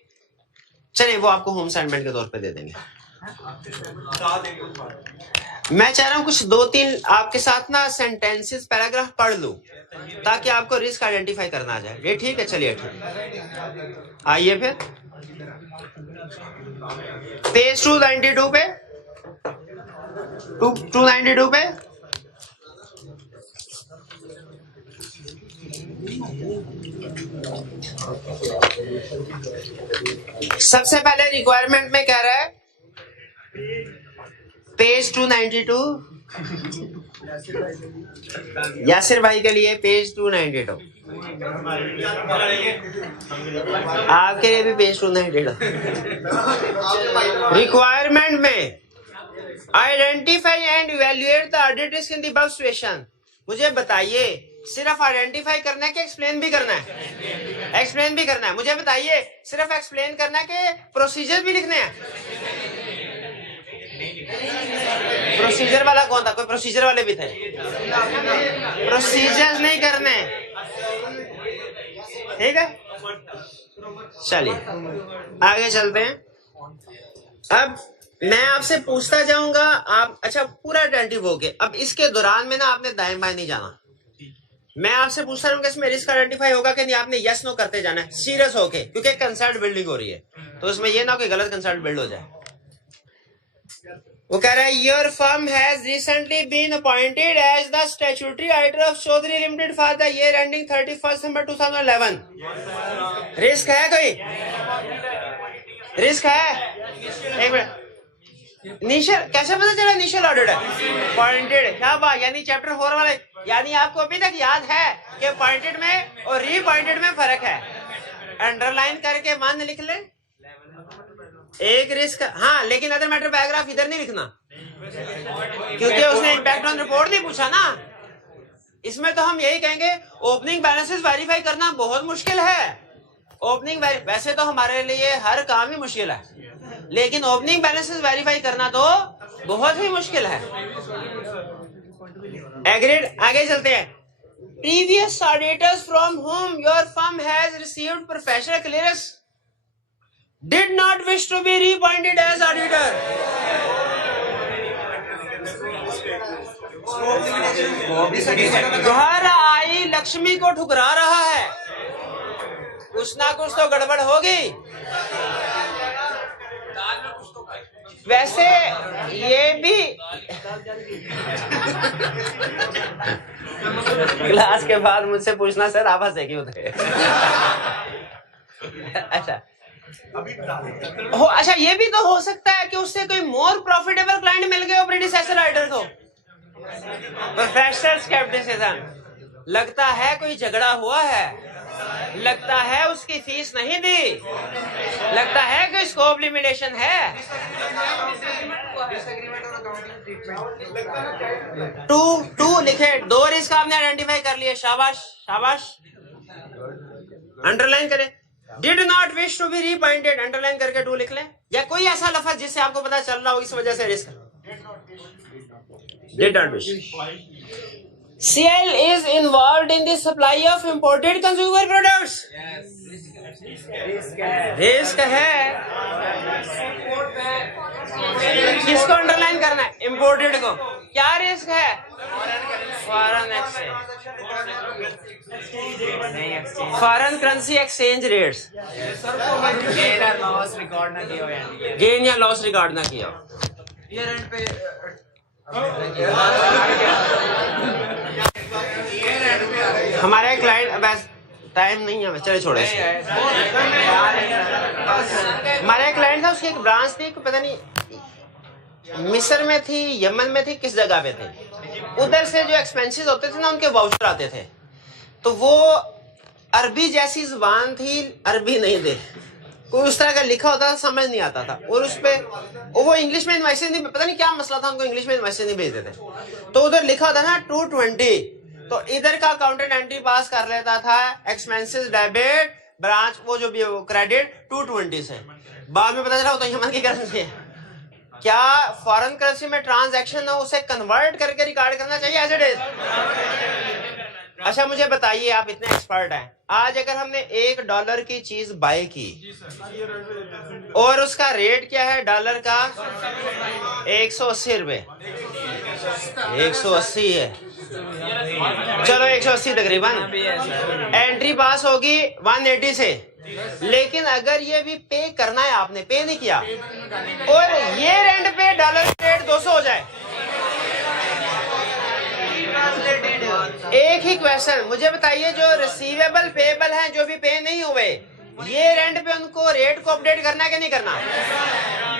चलिए वो आपको होम असाइनमेंट के तौर पे दे देंगे। मैं चाह रहा हूं कुछ 2-3 आपके साथ ना सेंटेंसेस, पैराग्राफ पढ़ लूं ताकि आपको रिस्क आइडेंटिफाई करना आ जाए। ये ठीक है? चलिए ठीक, आइए फिर पेज 292 पे, 292 पे सबसे पहले रिक्वायरमेंट में कह रहा है पेज 292, यासिर भाई के लिए पेज 292, आपके लिए भी पेज 292। रिक्वायरमेंट में identify and evaluate the audit risk in the above situation. मुझे बताइए सिर्फ आइडेंटिफाई करना है कि एक्सप्लेन भी करना है? एक्सप्लेन भी करना है। मुझे बताइए सिर्फ एक्सप्लेन करना है कि प्रोसीजर भी लिखने हैं? प्रोसीजर वाला कौन था? कोई प्रोसीजर वाले भी थे? प्रोसीजर नहीं करने, ठीक है? चलिए आगे चलते हैं। अब मैं आपसे पूछता जाऊंगा, आप अच्छा पूरा अटेंटिव हो गए। अब इसके दौरान में ना आपने दाएं बाएं नहीं जाना, मैं आपसे पूछता रहूंगा इसमें रिस्क आइडेंटिफाई होगा कि नहीं, आपने यस नो करते जाना है सीरियस होके, क्योंकि कंसर्ट बिल्डिंग हो रही है, तो इसमें ये ना कोई गलत कंसर्ट बिल्ड हो जाए। वो कह रहा है your firm has recently been appointed as the statutory auditor of Chaudhary limited for the year ending 31 December 2011। Risk है कोई? रिस्क है? एक मिनट, इनिशियल कैसे पता चला इनिशियल ऑडिट है? अपॉइंटेड, क्या बात, यानी चैप्टर 4 वाले, यानी आपको अभी तक याद है कि अपॉइंटेड में और रीअपॉइंटेड में फर्क है। अंडरलाइन करके मान लिख ले। एक रिस्क, हाँ, लेकिन अदर मैटर पैराग्राफ इधर नहीं लिखना, क्योंकि उसने इम्पैक्ट ऑन रिपोर्ट नहीं पूछा ना। इसमें तो हम यही कहेंगे ओपनिंग बैलेंसेस वेरीफाई करना बहुत मुश्किल है। ओपनिंग वैसे तो हमारे लिए हर काम ही मुश्किल है, लेकिन ओपनिंग बैलेंसेस वेरीफाई करना तो बहुत ही मुश्किल है। एग्रीड, आगे चलते हैं। Previous auditors from whom your firm has received professional clearance did not wish to be reappointed as auditor. घर आई लक्ष्मी को ठुकरा रहा है, कुछ ना कुछ तो गड़बड़ होगी। वैसे ये भी क्लास के बाद मुझसे पूछना सर आप हंसे क्यों थे? अच्छा हो, अच्छा ये भी तो हो सकता है कि उससे कोई मोर प्रॉफिटेबल क्लाइंट मिल गए हो प्रेडिसेसर राइटर को। प्रोफेशनल स्केप्टिसिज्म, लगता है कोई झगड़ा हुआ है, लगता है उसकी फीस नहीं दी, लगता है कोई स्कोप लिमिटेशन है। टू लिखे, 2 रिस्क आपने आइडेंटिफाई कर लिए, शाबाश शाबाश। अंडरलाइन करें, did not wish to be reappointed, underline करके 2 लिख लें, या कोई ऐसा लफ्ज जिससे आपको पता चल रहा हो इस वजह से risk. Did not wish. CL is involved in the supply of imported consumer products. Risk है। किसको अंडरलाइन करना है? इम्पोर्टेड को। क्या रिस्क है? Foreign exchange, foreign currency exchange rates. Gain या लॉस रिकॉर्ड ना किया। हमारे क्लाइंट, बस टाइम नहीं है, चले छोड़े। हमारे क्लाइंट था, उसकी एक ब्रांच थी, पता नहीं मिस्र में थी, यमन में थी, किस जगह पे थे। उधर से जो एक्सपेंसेस होते थे ना, उनके वाउचर आते थे, तो वो अरबी जैसी जुबान थी, अरबी नहीं थे, कोई उस तरह का लिखा होता था, समझ नहीं आता था। और उस पे वो इंग्लिश में इनवॉइसेस नहीं, पता नहीं क्या मसला था, उनको इंग्लिश में इनवॉइसेस नहीं भेजते थे। तो उधर लिखा होता था 220, तो इधर का अकाउंटेंट एंट्री पास कर लेता था एक्सपेंसेस डेबिट, ब्रांच वो जो भी क्रेडिट 220 से। बाद में पता चला वो तो यमन की करेंसी है। क्या फॉरेन करेंसी में ट्रांजैक्शन हो उसे कन्वर्ट करके रिकॉर्ड करना चाहिए एज इट इज? अच्छा मुझे बताइए, आप इतने एक्सपर्ट हैं, आज अगर हमने $1 की चीज बाय की और उसका रेट क्या है डॉलर का? 180 रुपए। 180 है, चलो 180 तकरीबन। एंट्री पास होगी 180 से, लेकिन अगर ये भी पे करना है, आपने पे नहीं किया और ये रेंट पे डॉलर रेट 200 हो जाए। एक ही क्वेश्चन, मुझे बताइए, जो रिसीवेबल पेएबल हैं, जो भी पे नहीं हुए, ये रेंट पे उनको रेट को अपडेट करना है कि नहीं करना?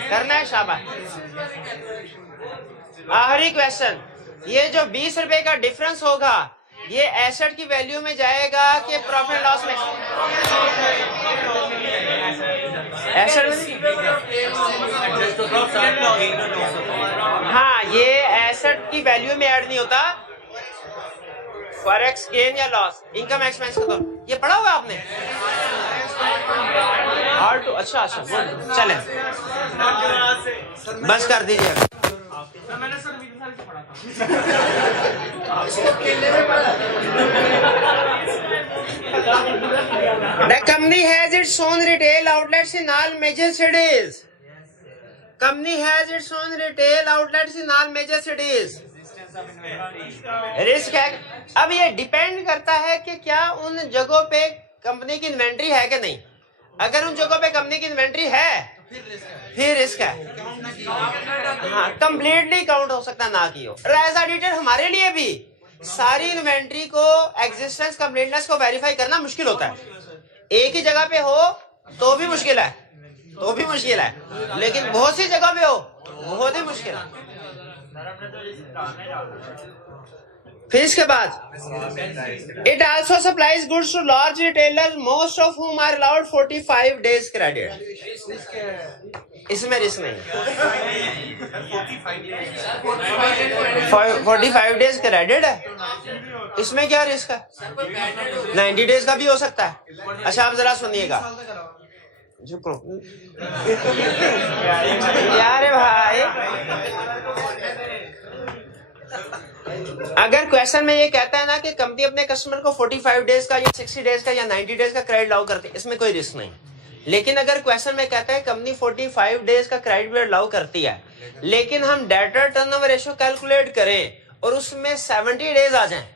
करना है, शाबाश। आखिरी क्वेश्चन, ये जो 20 रुपए का डिफरेंस होगा, ये एसेट की वैल्यू में जाएगा कि प्रॉफिट लॉस में? एसेट में, हाँ, ये एसेट की वैल्यू में ऐड नहीं होता। फॉरेक्स गेन या लॉस, इनकम एक्सपेंस का, तो ये पढ़ा हुआ आपने? अच्छा अच्छा, चलें बस कर दीजिए। The company has its own retail outlets in all major cities. Company has its own retail outlets in all major cities. Risk है। अब ये डिपेंड करता है कि क्या उन जगहों पे कंपनी की इन्वेंट्री है कि नहीं। अगर उन जगहों पे कंपनी की इन्वेंट्री है फिर रिस्क है। हाँ, कंप्लीटली काउंट हो सकता ना की हो। एज ऑडिटर हमारे लिए भी सारी इन्वेंट्री को एग्जिस्टेंस कंप्लीटनेस को वेरीफाई करना मुश्किल होता है। एक ही जगह पे हो तो भी मुश्किल है, लेकिन बहुत सी जगह पे हो बहुत ही मुश्किल है। फिर इसके बाद it also supplies goods to large retailer most of whom are allowed 45 days credit. इसमें रिस्क नहीं, 45 डेज क्रेडिट है, इसमें क्या रिस्क है? 90 डेज का भी हो सकता है। अच्छा आप जरा सुनिएगा, यार भाई, अगर क्वेश्चन में ये कहता है ना कि कंपनी अपने कस्टमर को 45 डेज का या 60 डेज का या 90 डेज का क्रेडिट अलाउ करती है, इसमें कोई रिस्क नहीं। लेकिन अगर क्वेश्चन में कहता है कंपनी 45 डेज का क्रेडिट पीरियड अलाउ करती है, लेकिन हम डेटर टर्नओवर रेशियो कैलकुलेट करें और उसमें 70 डेज आ जाएं,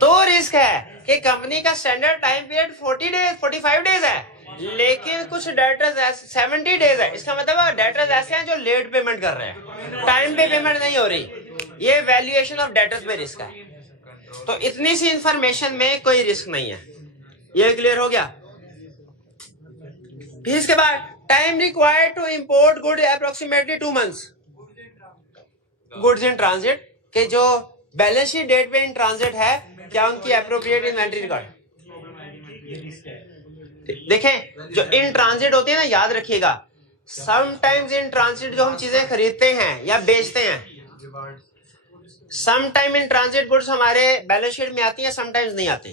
तो रिस्क है कि कंपनी का स्टैंडर्ड टाइम पीरियड 45 डेज है, लेकिन कुछ डेटर्स 70 डेज है। इसका मतलब डेटर्स ऐसे हैं जो लेट पेमेंट कर रहे हैं, टाइम पे पेमेंट नहीं हो रही। ये वैल्यूएशन ऑफ डेटर्स में रिस्क है। तो इतनी सी इंफॉर्मेशन में कोई रिस्क नहीं है। ये क्लियर हो गया? फिर इसके बाद time required to import good approximately 2 months। Goods in transit के जो बैलेंस शीट डेट पे इन ट्रांजिट है, क्या उनकी अप्रोप्रिएट इन्वेंटरी रिकॉर्ड? देखें, जो इन ट्रांजिट होती है ना, याद रखिएगा, समटाइम्स इन ट्रांजिट जो हम चीजें खरीदते हैं या बेचते हैं, समटाइम इन ट्रांजिट गुड्स हमारे बैलेंस शीट में आती है, समटाइम्स नहीं आती।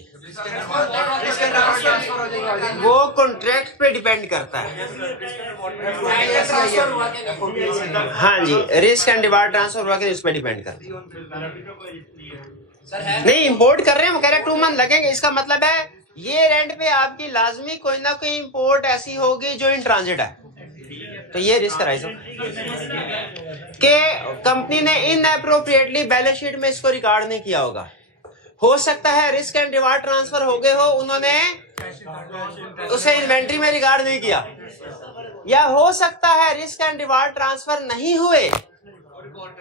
वो कॉन्ट्रैक्ट पे डिपेंड करता है। हाँ जी, रिस्क एंड रिवार्ड ट्रांसफर हुआ कि उस पर डिपेंड करता है। नहीं, इंपोर्ट कर रहे हैं, हम कह रहे हैं 2 month लगेंगे, इसका मतलब है ये रेंट पे आपकी लाजमी कोई ना कोई इंपोर्ट ऐसी होगी जो इन ट्रांजिट है, तो ये रिस्क राइज कि कंपनी ने इनएप्रोप्रिएटली बैलेंस शीट में इसको रिकॉर्ड नहीं किया होगा। हो सकता है रिस्क एंड रिवार्ड ट्रांसफर हो गए हो, उन्होंने उसे इन्वेंट्री में रिकॉर्ड नहीं किया, या हो सकता है रिस्क एंड रिवार्ड ट्रांसफर नहीं हुए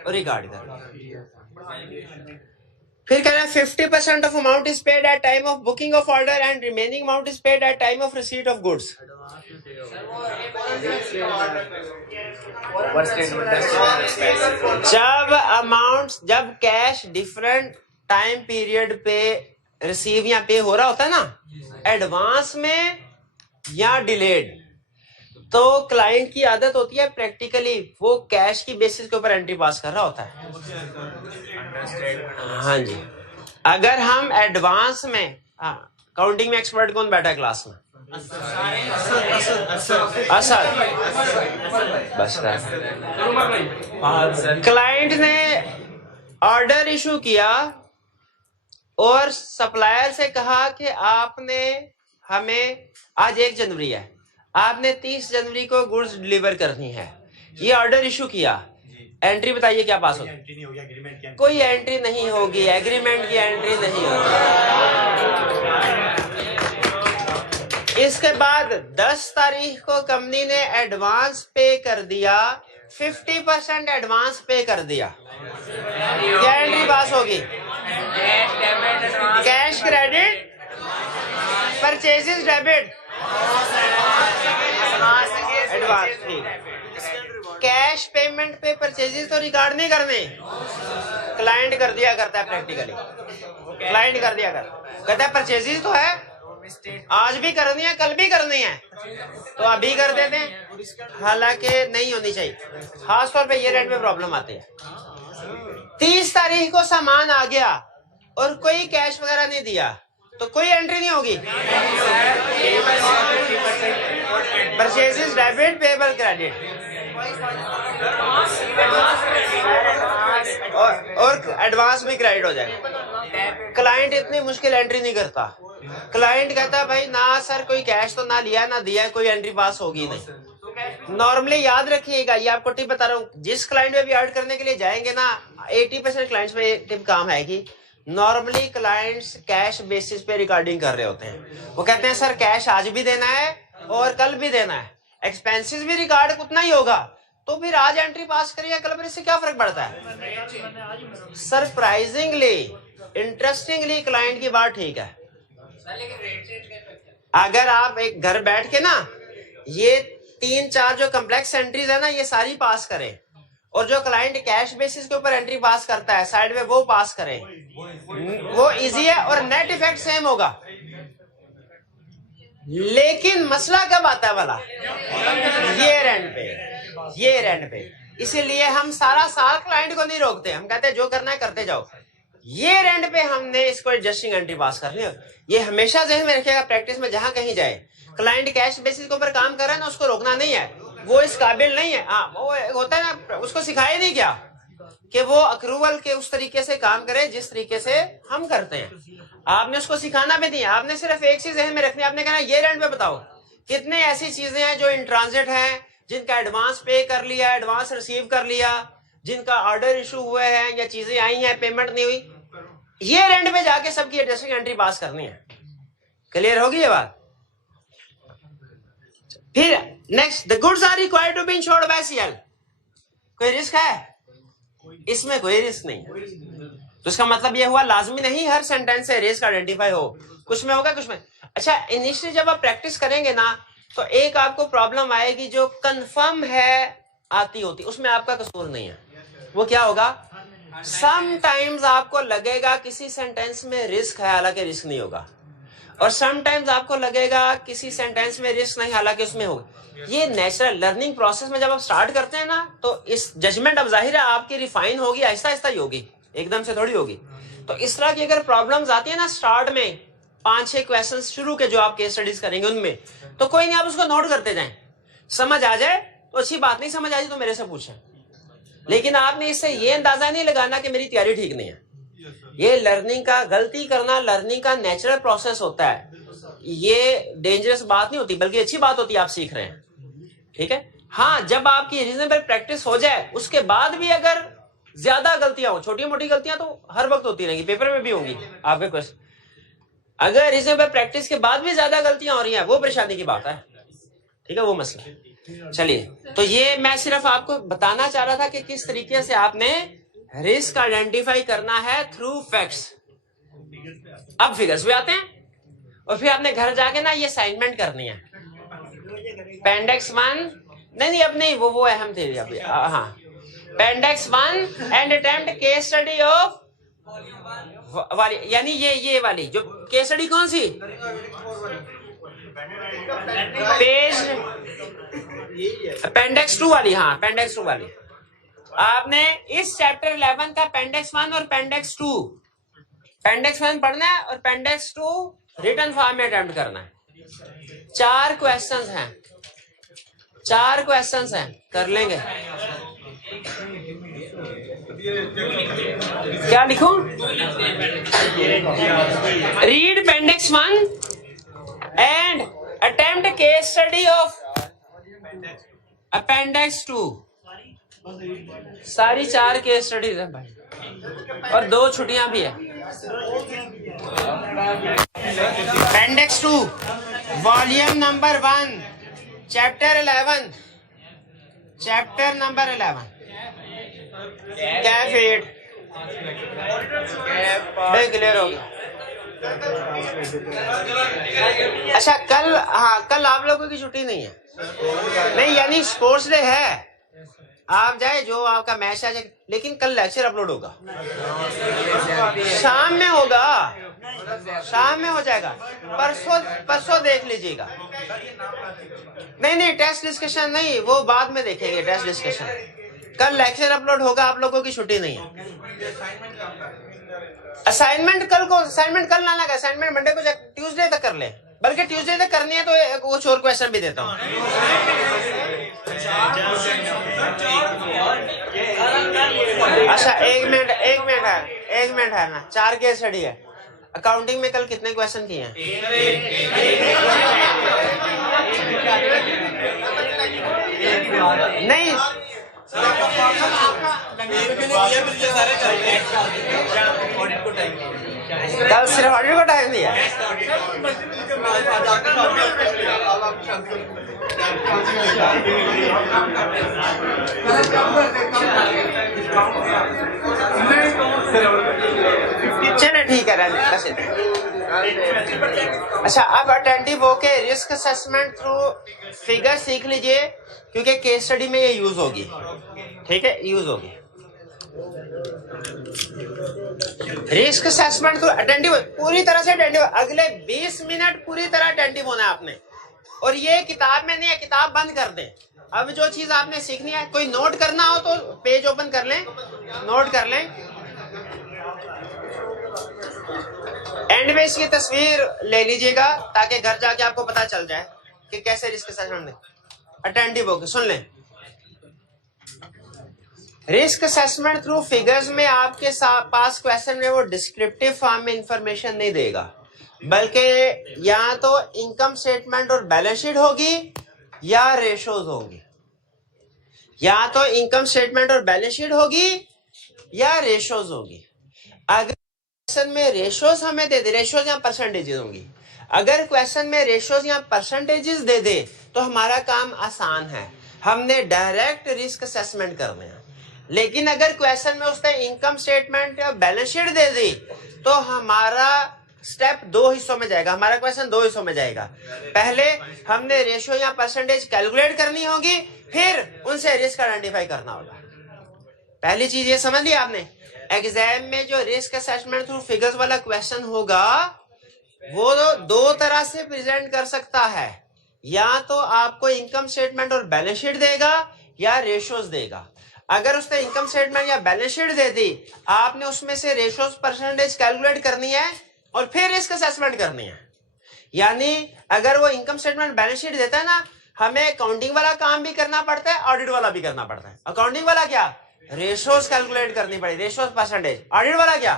रिकॉर्ड कर। फिर कह रहा है 50% of amount is paid at time of booking of order and remaining amount is paid at time of receipt of goods. जब कैश डिफरेंट टाइम पीरियड पे रिसीव या पे हो रहा होता है ना, एडवांस में या डिलेड, तो क्लाइंट की आदत होती है प्रैक्टिकली वो कैश की बेसिस के ऊपर एंट्री पास कर रहा होता है। हाँ जी, अगर हम एडवांस में, काउंटिंग में एक्सपर्ट कौन बैठा है क्लास में? असद। बस क्लाइंट ने ऑर्डर इशू किया और सप्लायर से कहा कि आपने हमें, आज 1 जनवरी है, आपने 30 जनवरी को गुड्स डिलीवर करनी है। ये ऑर्डर इशू किया, एंट्री बताइए क्या पास होगी? कोई एंट्री नहीं होगी, एग्रीमेंट की एंट्री नहीं होगी। इसके बाद 10 तारीख को कंपनी ने एडवांस पे कर दिया, 50% एडवांस पे कर दिया, क्या एंट्री पास होगी? Cash credit, purchases debit, advance. Cash payment पे परचेजेस तो रिकॉर्ड नहीं करने, क्लाइंट कर दिया करता है प्रैक्टिकली, क्लाइंट कर दिया कहता है परचेजेस तो है, आज भी करनी है, कल भी करनी है, तो अभी कर देते हैं, हालांकि नहीं होनी चाहिए। खासतौर पे ये रेट में प्रॉब्लम आती है। 30 तारीख को सामान आ गया और कोई कैश वगैरह नहीं दिया, तो कोई एंट्री नहीं होगी। परचेजेस डेबिट, पेबल क्रेडिट, और एडवांस भी क्रेडिट हो जाएगा। क्लाइंट इतनी मुश्किल एंट्री नहीं करता, क्लाइंट कहता है भाई ना सर, कोई कैश तो ना लिया ना दिया, कोई एंट्री पास होगी नहीं। नॉर्मली याद रखिएगा, ये आपको टिप बता रहा हूँ, जिस क्लाइंट में भी ऑडिट करने के लिए जाएंगे ना, 80% क्लाइंट्स में टिप काम है कि नॉर्मली क्लाइंट्स कैश बेसिस पे रिकॉर्डिंग कर रहे होते हैं। वो कहते हैं सर कैश आज भी देना है और कल भी देना है, एक्सपेंसेस भी रिकॉर्ड उतना ही होगा, तो फिर आज एंट्री पास करिए कल, फिर इससे क्या फर्क पड़ता है? सरप्राइजिंगली इंटरेस्टिंगली क्लाइंट की बात ठीक है। अगर आप एक घर बैठ के ना ये 3-4 जो कम्प्लेक्स एंट्रीज है ना ये सारी पास करें, और जो क्लाइंट कैश बेसिस के ऊपर एंट्री पास करता है साइड में वो पास करें, वो इजी है और नेट इफेक्ट सेम होगा। लेकिन मसला कब आता है वाला? ईयर एंड पे, ईयर एंड पे। इसीलिए हम सारा साल क्लाइंट को नहीं रोकते, हम कहते हैं जो करना है करते जाओ। ईयर एंड पे हमने इसको एडजस्टिंग एंट्री पास करनी है। ये हमेशा ज़हन में रखिएगा, प्रैक्टिस में जहां कहीं जाए क्लाइंट कैश बेसिस के ऊपर काम कर रहा है ना, उसको रोकना नहीं है, वो इस काबिल नहीं है। हाँ वो होता है ना, उसको सिखाया नहीं क्या कि वो अक्रूवल के उस तरीके से काम करे जिस तरीके से हम करते हैं। आपने उसको सिखाना भी नहीं, आपने सिर्फ एक चीज ज़हन में रखनी है, आपने कहना ये एंड पे बताओ कितने ऐसी चीजें हैं जो इन ट्रांजिट हैं, जिनका एडवांस पे कर लिया, एडवांस रिसीव कर लिया, जिनका ऑर्डर इशू हुए हैं या चीजें आई हैं पेमेंट नहीं हुई। ये एंड पे जाके सबकी एडजस्टिंग एंट्री पास करनी है। क्लियर होगी ये बात? फिर next, the goods are required to be insured by CL. कोई रिस्क है इसमें? कोई रिस्क नहीं है। तो इसका मतलब ये हुआ लाजमी नहीं हर सेंटेंस से रिस्क आइडेंटिफाई हो, कुछ में होगा कुछ में। अच्छा इनिशियली जब आप प्रैक्टिस करेंगे ना तो एक आपको प्रॉब्लम आएगी जो कंफर्म है आती होती, उसमें आपका कसूर नहीं है। वो क्या होगा? समटाइम्स आपको लगेगा किसी सेंटेंस में रिस्क है, हालांकि रिस्क नहीं होगा, और समटाइम्स आपको लगेगा किसी सेंटेंस में रिस्क नहीं, हालांकि उसमें होगा। ये नेचुरल लर्निंग प्रोसेस में जब आप स्टार्ट करते हैं ना तो इस जजमेंट अब जाहिर है आपकी रिफाइन होगी, आहिस्ता आहिस्ता ही होगी, एकदम से थोड़ी होगी। तो इस तरह की अगर प्रॉब्लम्स आती है ना स्टार्ट में 5-6 क्वेश्चन शुरू के जो आप केस स्टडीज करेंगे उनमें, तो कोई नहीं आप उसको नोट करते जाएं, समझ आ जाए तो अच्छी बात, नहीं समझ आई तो मेरे से पूछें। लेकिन आपने इससे ये अंदाजा नहीं लगाना कि मेरी तैयारी ठीक नहीं है। ये लर्निंग का, गलती करना लर्निंग का नेचुरल प्रोसेस होता है, ये डेंजरस बात नहीं होती बल्कि अच्छी बात होती है, आप सीख रहे हैं। ठीक है, हाँ जब आपकी रीजनेबल प्रैक्टिस हो जाए उसके बाद भी अगर ज्यादा गलतियां हो, छोटी मोटी गलतियां तो हर वक्त होती रहेंगी, पेपर में भी होंगी आपके क्वेश्चन, अगर रीजनेबल प्रैक्टिस के बाद भी ज्यादा गलतियां हो रही हैं वो परेशानी की बात है। ठीक है, वो मसला। चलिए, तो ये मैं सिर्फ आपको बताना चाह रहा था कि किस तरीके से आपने रिस्क आइडेंटिफाई करना है थ्रू फैक्ट्स। अब फिगर्स भी आते हैं और फिर आपने घर जाके ना ये असाइनमेंट करनी है। पेंडेक्स 1 नहीं अब नहीं, वो अहम थे अभी। हाँ, पेंडेक्स 1 and attempt case study of वाली, यानी ये वाली जो केस स्टडी कौन सी पेज अपेंडेक्स 2 वाली। हाँ, अपेंडेक्स 2 वाली। आपने इस चैप्टर 11 का अपेंडेक्स 1 और अपेंडेक्स 2, अपेंडेक्स 1 पढ़ना है और अपेंडेक्स 2 रिटन फॉर्म में अटेम्प्ट करना है। 4 क्वेश्चंस हैं, 4 क्वेश्चंस हैं, कर लेंगे। क्या लिखूं? Read appendix 1 and attempt case study of appendix 2। सारी 4 केस स्टडीज है भाई, और 2 छुट्टियां भी है। Appendix 2 volume number 1 chapter 11, chapter number 11 Kaif 8 clear हो गया। अच्छा कल, हाँ कल आप लोगों की छुट्टी नहीं है, नहीं यानी स्पोर्ट्स डे है, आप जाए जो आपका मैच आ जाए, लेकिन कल लेक्चर अपलोड होगा, शाम में होगा, शाम में हो जाएगा। परसों देख लीजिएगा। नहीं टेस्ट डिस्कशन नहीं, वो बाद में देखेंगे टेस्ट डिस्कशन। कल लेक्चर अपलोड होगा, आप लोगों की छुट्टी नहीं है। असाइनमेंट कल को, असाइनमेंट कल ना लगा, असाइनमेंट मंडे को ट्यूसडे तक कर ले, बल्कि ट्यूसडे तक करनी है तो वो और क्वेश्चन भी देता हूँ। अच्छा एक मिनट है ना, 4 केस स्टडी है। अकाउंटिंग में कल कितने क्वेश्चन किए हैं? नहीं कल सिर्फ ऑडिट को टाइम दिया। चलिए ठीक है, अच्छा अब अटेंटिव होके रिस्क असेसमेंट थ्रू फिगर सीख लीजिए, क्योंकि केस स्टडी में ये यूज होगी। ठीक है, यूज होगी। रिस्क असेसमेंट थ्रू अटेंटिव, पूरी तरह से अटेंटिव। अगले 20 मिनट पूरी तरह अटेंटिव होना है आपने। और ये किताब में नहीं है, किताब बंद कर दें। अब जो चीज आपने सीखनी है, कोई नोट करना हो तो पेज ओपन कर लें, नोट कर लें। एंड में इसकी तस्वीर ले लीजिएगा ताकि घर जाके आपको पता चल जाए कि कैसे रिस्क असेसमेंट अटेंटिव होगी। सुन लें, रिस्क असेसमेंट थ्रू फिगर्स में आपके पास क्वेश्चन में वो डिस्क्रिप्टिव फॉर्म में इंफॉर्मेशन नहीं देगा, बल्कि या तो इनकम स्टेटमेंट और बैलेंस शीट होगी या रेशोज होंगी। या तो इनकम स्टेटमेंट और बैलेंस शीट होगी या रेशोज होगी। अगर क्वेश्चन में रेशोज हमें दे दे, रेशोज या परसेंटेजेस होंगी। अगर क्वेश्चन में रेशोज या परसेंटेजेस दे दे तो हमारा काम आसान है, हमने डायरेक्ट रिस्क असेसमेंट करना है। लेकिन अगर क्वेश्चन में उसने इनकम स्टेटमेंट या बैलेंस शीट दे दी तो हमारा स्टेप 2 हिस्सों में जाएगा, हमारा क्वेश्चन 2 हिस्सों में जाएगा। पहले हमने रेशो या परसेंटेज कैलकुलेट करनी होगी, फिर उनसे रिस्क आइडेंटिफाई करना होगा। पहली चीज ये समझ लिया आपने। एग्जाम में जो रिस्क असेसमेंट थ्रू फिगर्स वाला क्वेश्चन होगा वो 2 तरह से प्रेजेंट कर सकता है, या तो आपको इनकम स्टेटमेंट और बैलेंस शीट देगा या रेशोज देगा। अगर उसने इनकम स्टेटमेंट या बैलेंस शीट दे दी, आपने उसमें से रेशोज परसेंटेज कैलकुलेट करनी है और फिर रिस्क असेसमेंट करनी है। यानी अगर वो इनकम स्टेटमेंट बैलेंस शीट देता है ना, हमें अकाउंटिंग वाला काम भी करना पड़ता है, ऑडिट वाला भी करना पड़ता है। अकाउंटिंग वाला क्या, रेशोज कैलकुलेट करनी पड़ेगी, रेशोज परसेंटेज। ऑडिट वाला क्या,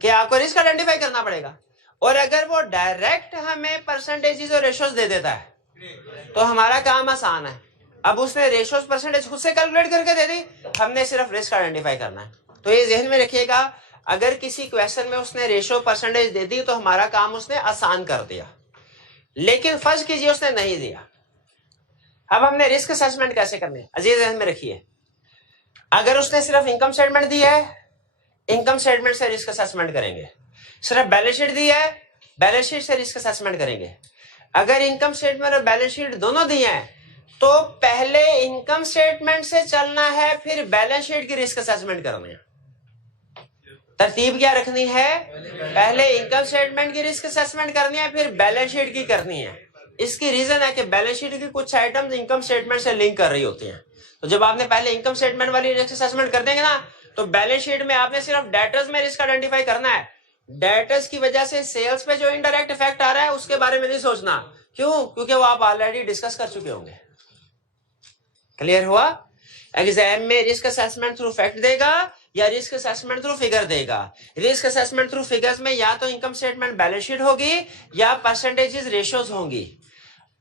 कि आपको रिस्क आइडेंटिफाई करना पड़ेगा। और अगर वो डायरेक्ट हमें परसेंटेजेस और रेशोज दे देता है तो हमारा काम आसान है। अब उसने रेशोज परसेंटेज खुद से कैलकुलेट करके दे दी, हमने सिर्फ रिस्क आइडेंटिफाई करना है। तो ये ध्यान में रखिएगा, अगर किसी क्वेश्चन में उसने रेशो परसेंटेज दे दी तो हमारा काम उसने आसान कर दिया। लेकिन फर्ज कीजिए उसने नहीं दिया, अब हमने रिस्क असेसमेंट कैसे करने हैं, अजीज ध्यान में रखिए। अगर उसने सिर्फ इनकम स्टेटमेंट दी है, इनकम स्टेटमेंट से रिस्क असेसमेंट करेंगे। सिर्फ बैलेंस शीट दी है, बैलेंस शीट से रिस्क असेसमेंट करेंगे। अगर इनकम स्टेटमेंट और बैलेंस शीट दोनों दी हैं तो पहले इनकम स्टेटमेंट से चलना है, फिर बैलेंस शीट की रिस्क असेसमेंट करनी है। तरतीब क्या रखनी है, पहले इनकम स्टेटमेंट की रिस्क असेसमेंट करनी है, फिर बैलेंस शीट की करनी है। इसकी रीजन है कि बैलेंस शीट की कुछ आइटम्स इनकम स्टेटमेंट से लिंक कर रही होती हैं। तो जब आपने पहले इनकम स्टेटमेंट वाली रिस्क असेसमेंट कर देंगे ना, तो बैलेंस शीट में आपने सिर्फ डेटर्स में रिस्क आइडेंटिफाई करना है। डेटर्स की वजह से सेल्स पे जो इनडायरेक्ट इफेक्ट आ रहा है उसके बारे में नहीं सोचना। क्यों, क्योंकि वो आप ऑलरेडी डिस्कस कर चुके होंगे। क्लियर हुआ। एग्जाम में रिस्क असेसमेंट थ्रू फैक्ट देगा या रिस्क असेसमेंट थ्रू फिगर देगा। रिस्क असेसमेंट थ्रू फिगर्स में या तो इनकम स्टेटमेंट बैलेंस शीट होगी या परसेंटेजेस रेशियोज होंगी।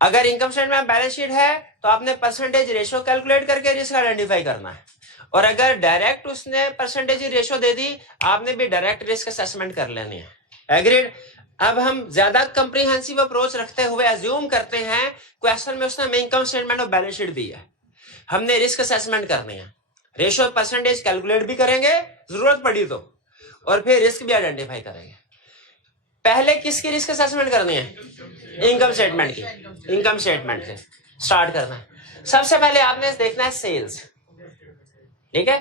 अगर इनकम स्टेटमेंट बैलेंस शीट है तो आपने परसेंटेज रेशियो कैलकुलेट करके रिस्क आइडेंटिफाई करना है। और अगर डायरेक्ट उसने परसेंटेज रेशियो दे दी, आपने भी डायरेक्ट रिस्क असेसमेंट कर लेनी है। एग्रीड। अब हम ज्यादा कंप्रीहेंसिव अप्रोच रखते हुए अज्यूम करते हैं क्वेश्चन में उसने इनकम स्टेटमेंट और बैलेंस शीट दी है, हमने रिस्क असेसमेंट करनी है, रेशियो परसेंटेज कैलकुलेट भी करेंगे जरूरत पड़ी तो, और फिर रिस्क भी आइडेंटिफाई करेंगे। पहले किसकी रिस्क असेसमेंट करनी है, इनकम स्टेटमेंट की। इनकम स्टेटमेंट से स्टार्ट करना है। सबसे पहले आपने देखना है सेल्स, ठीक है।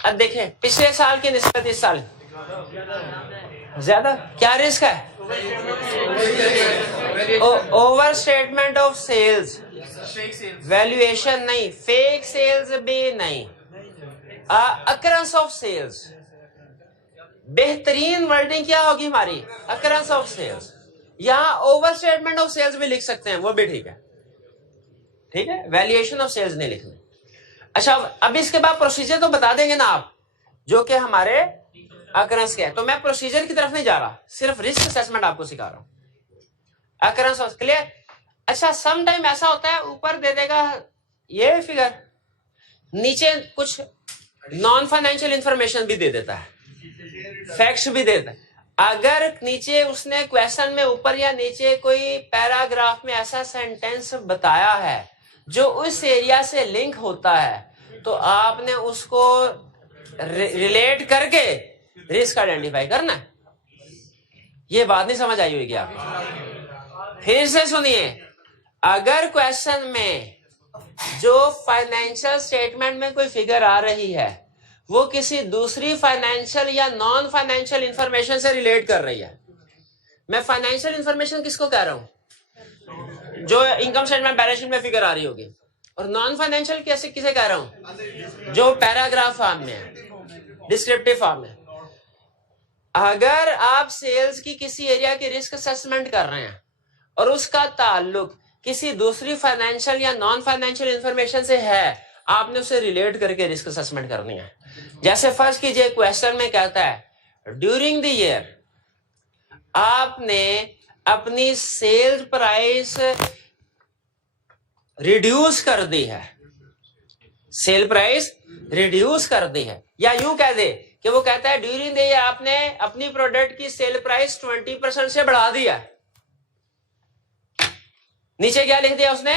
अब देखें पिछले साल की निस्बत इस साल ज्यादा क्या रिस्क है, over statement of sales, valuation नहीं, फेक सेल्स भी नहीं, अकरेंस ऑफ सेल्स। बेहतरीन वर्डिंग क्या होगी हमारी, अकरेंस ऑफ सेल्स। यहां ओवर स्टेटमेंट ऑफ सेल्स भी लिख सकते हैं, वो भी ठीक है, ठीक है। वैल्यूएशन ऑफ सेल्स नहीं लिखना। अच्छा, अब इसके बाद प्रोसीजर तो बता देंगे ना आप, जो कि हमारे अकरेंस के है। तो मैं प्रोसीजर की तरफ नहीं जा रहा, सिर्फ रिस्क असेसमेंट आपको सिखा रहा हूं। Occurrence of, clear. अच्छा, सम टाइम ऐसा होता है ऊपर दे देगा ये फिगर नीचे कुछ नॉन फाइनेंशियल इंफॉर्मेशन भी दे देता है, फैक्ट्स भी देता है। अगर नीचे उसने क्वेश्चन में ऊपर या नीचे कोई पैराग्राफ में ऐसा सेंटेंस बताया है जो उस एरिया से लिंक होता है, तो आपने उसको रिलेट करके रिस्क आइडेंटिफाई करना है। ये बात नहीं समझ आई होगी आपको? फिर से सुनिए, अगर क्वेश्चन में जो फाइनेंशियल स्टेटमेंट में कोई फिगर आ रही है वो किसी दूसरी फाइनेंशियल या नॉन फाइनेंशियल इंफॉर्मेशन से रिलेट कर रही है। मैं फाइनेंशियल इंफॉर्मेशन किसको कह रहा हूं? जो इनकम स्टेटमेंट बैलेंस शीट में फिगर आ रही होगी। और नॉन फाइनेंशियल कैसे किसे कह रहा हूं? जो पैराग्राफ फॉर्म में है, डिस्क्रिप्टिव फॉर्म में। अगर आप सेल्स की किसी एरिया की रिस्क असेसमेंट कर रहे हैं और उसका ताल्लुक किसी दूसरी फाइनेंशियल या नॉन फाइनेंशियल इंफॉर्मेशन से है, आपने उसे रिलेट करके रिस्क असेसमेंट करनी है। जैसे फर्स्ट कीजिए, क्वेश्चन में कहता है ड्यूरिंग द ईयर आपने अपनी सेल्स प्राइस रिड्यूस कर दी है, सेल प्राइस रिड्यूस कर दी है। या यूं कह दे कि वो कहता है ड्यूरिंग द ईयर आपने अपनी प्रोडक्ट की सेल प्राइस 20% से बढ़ा दिया। नीचे क्या लिख दिया उसने?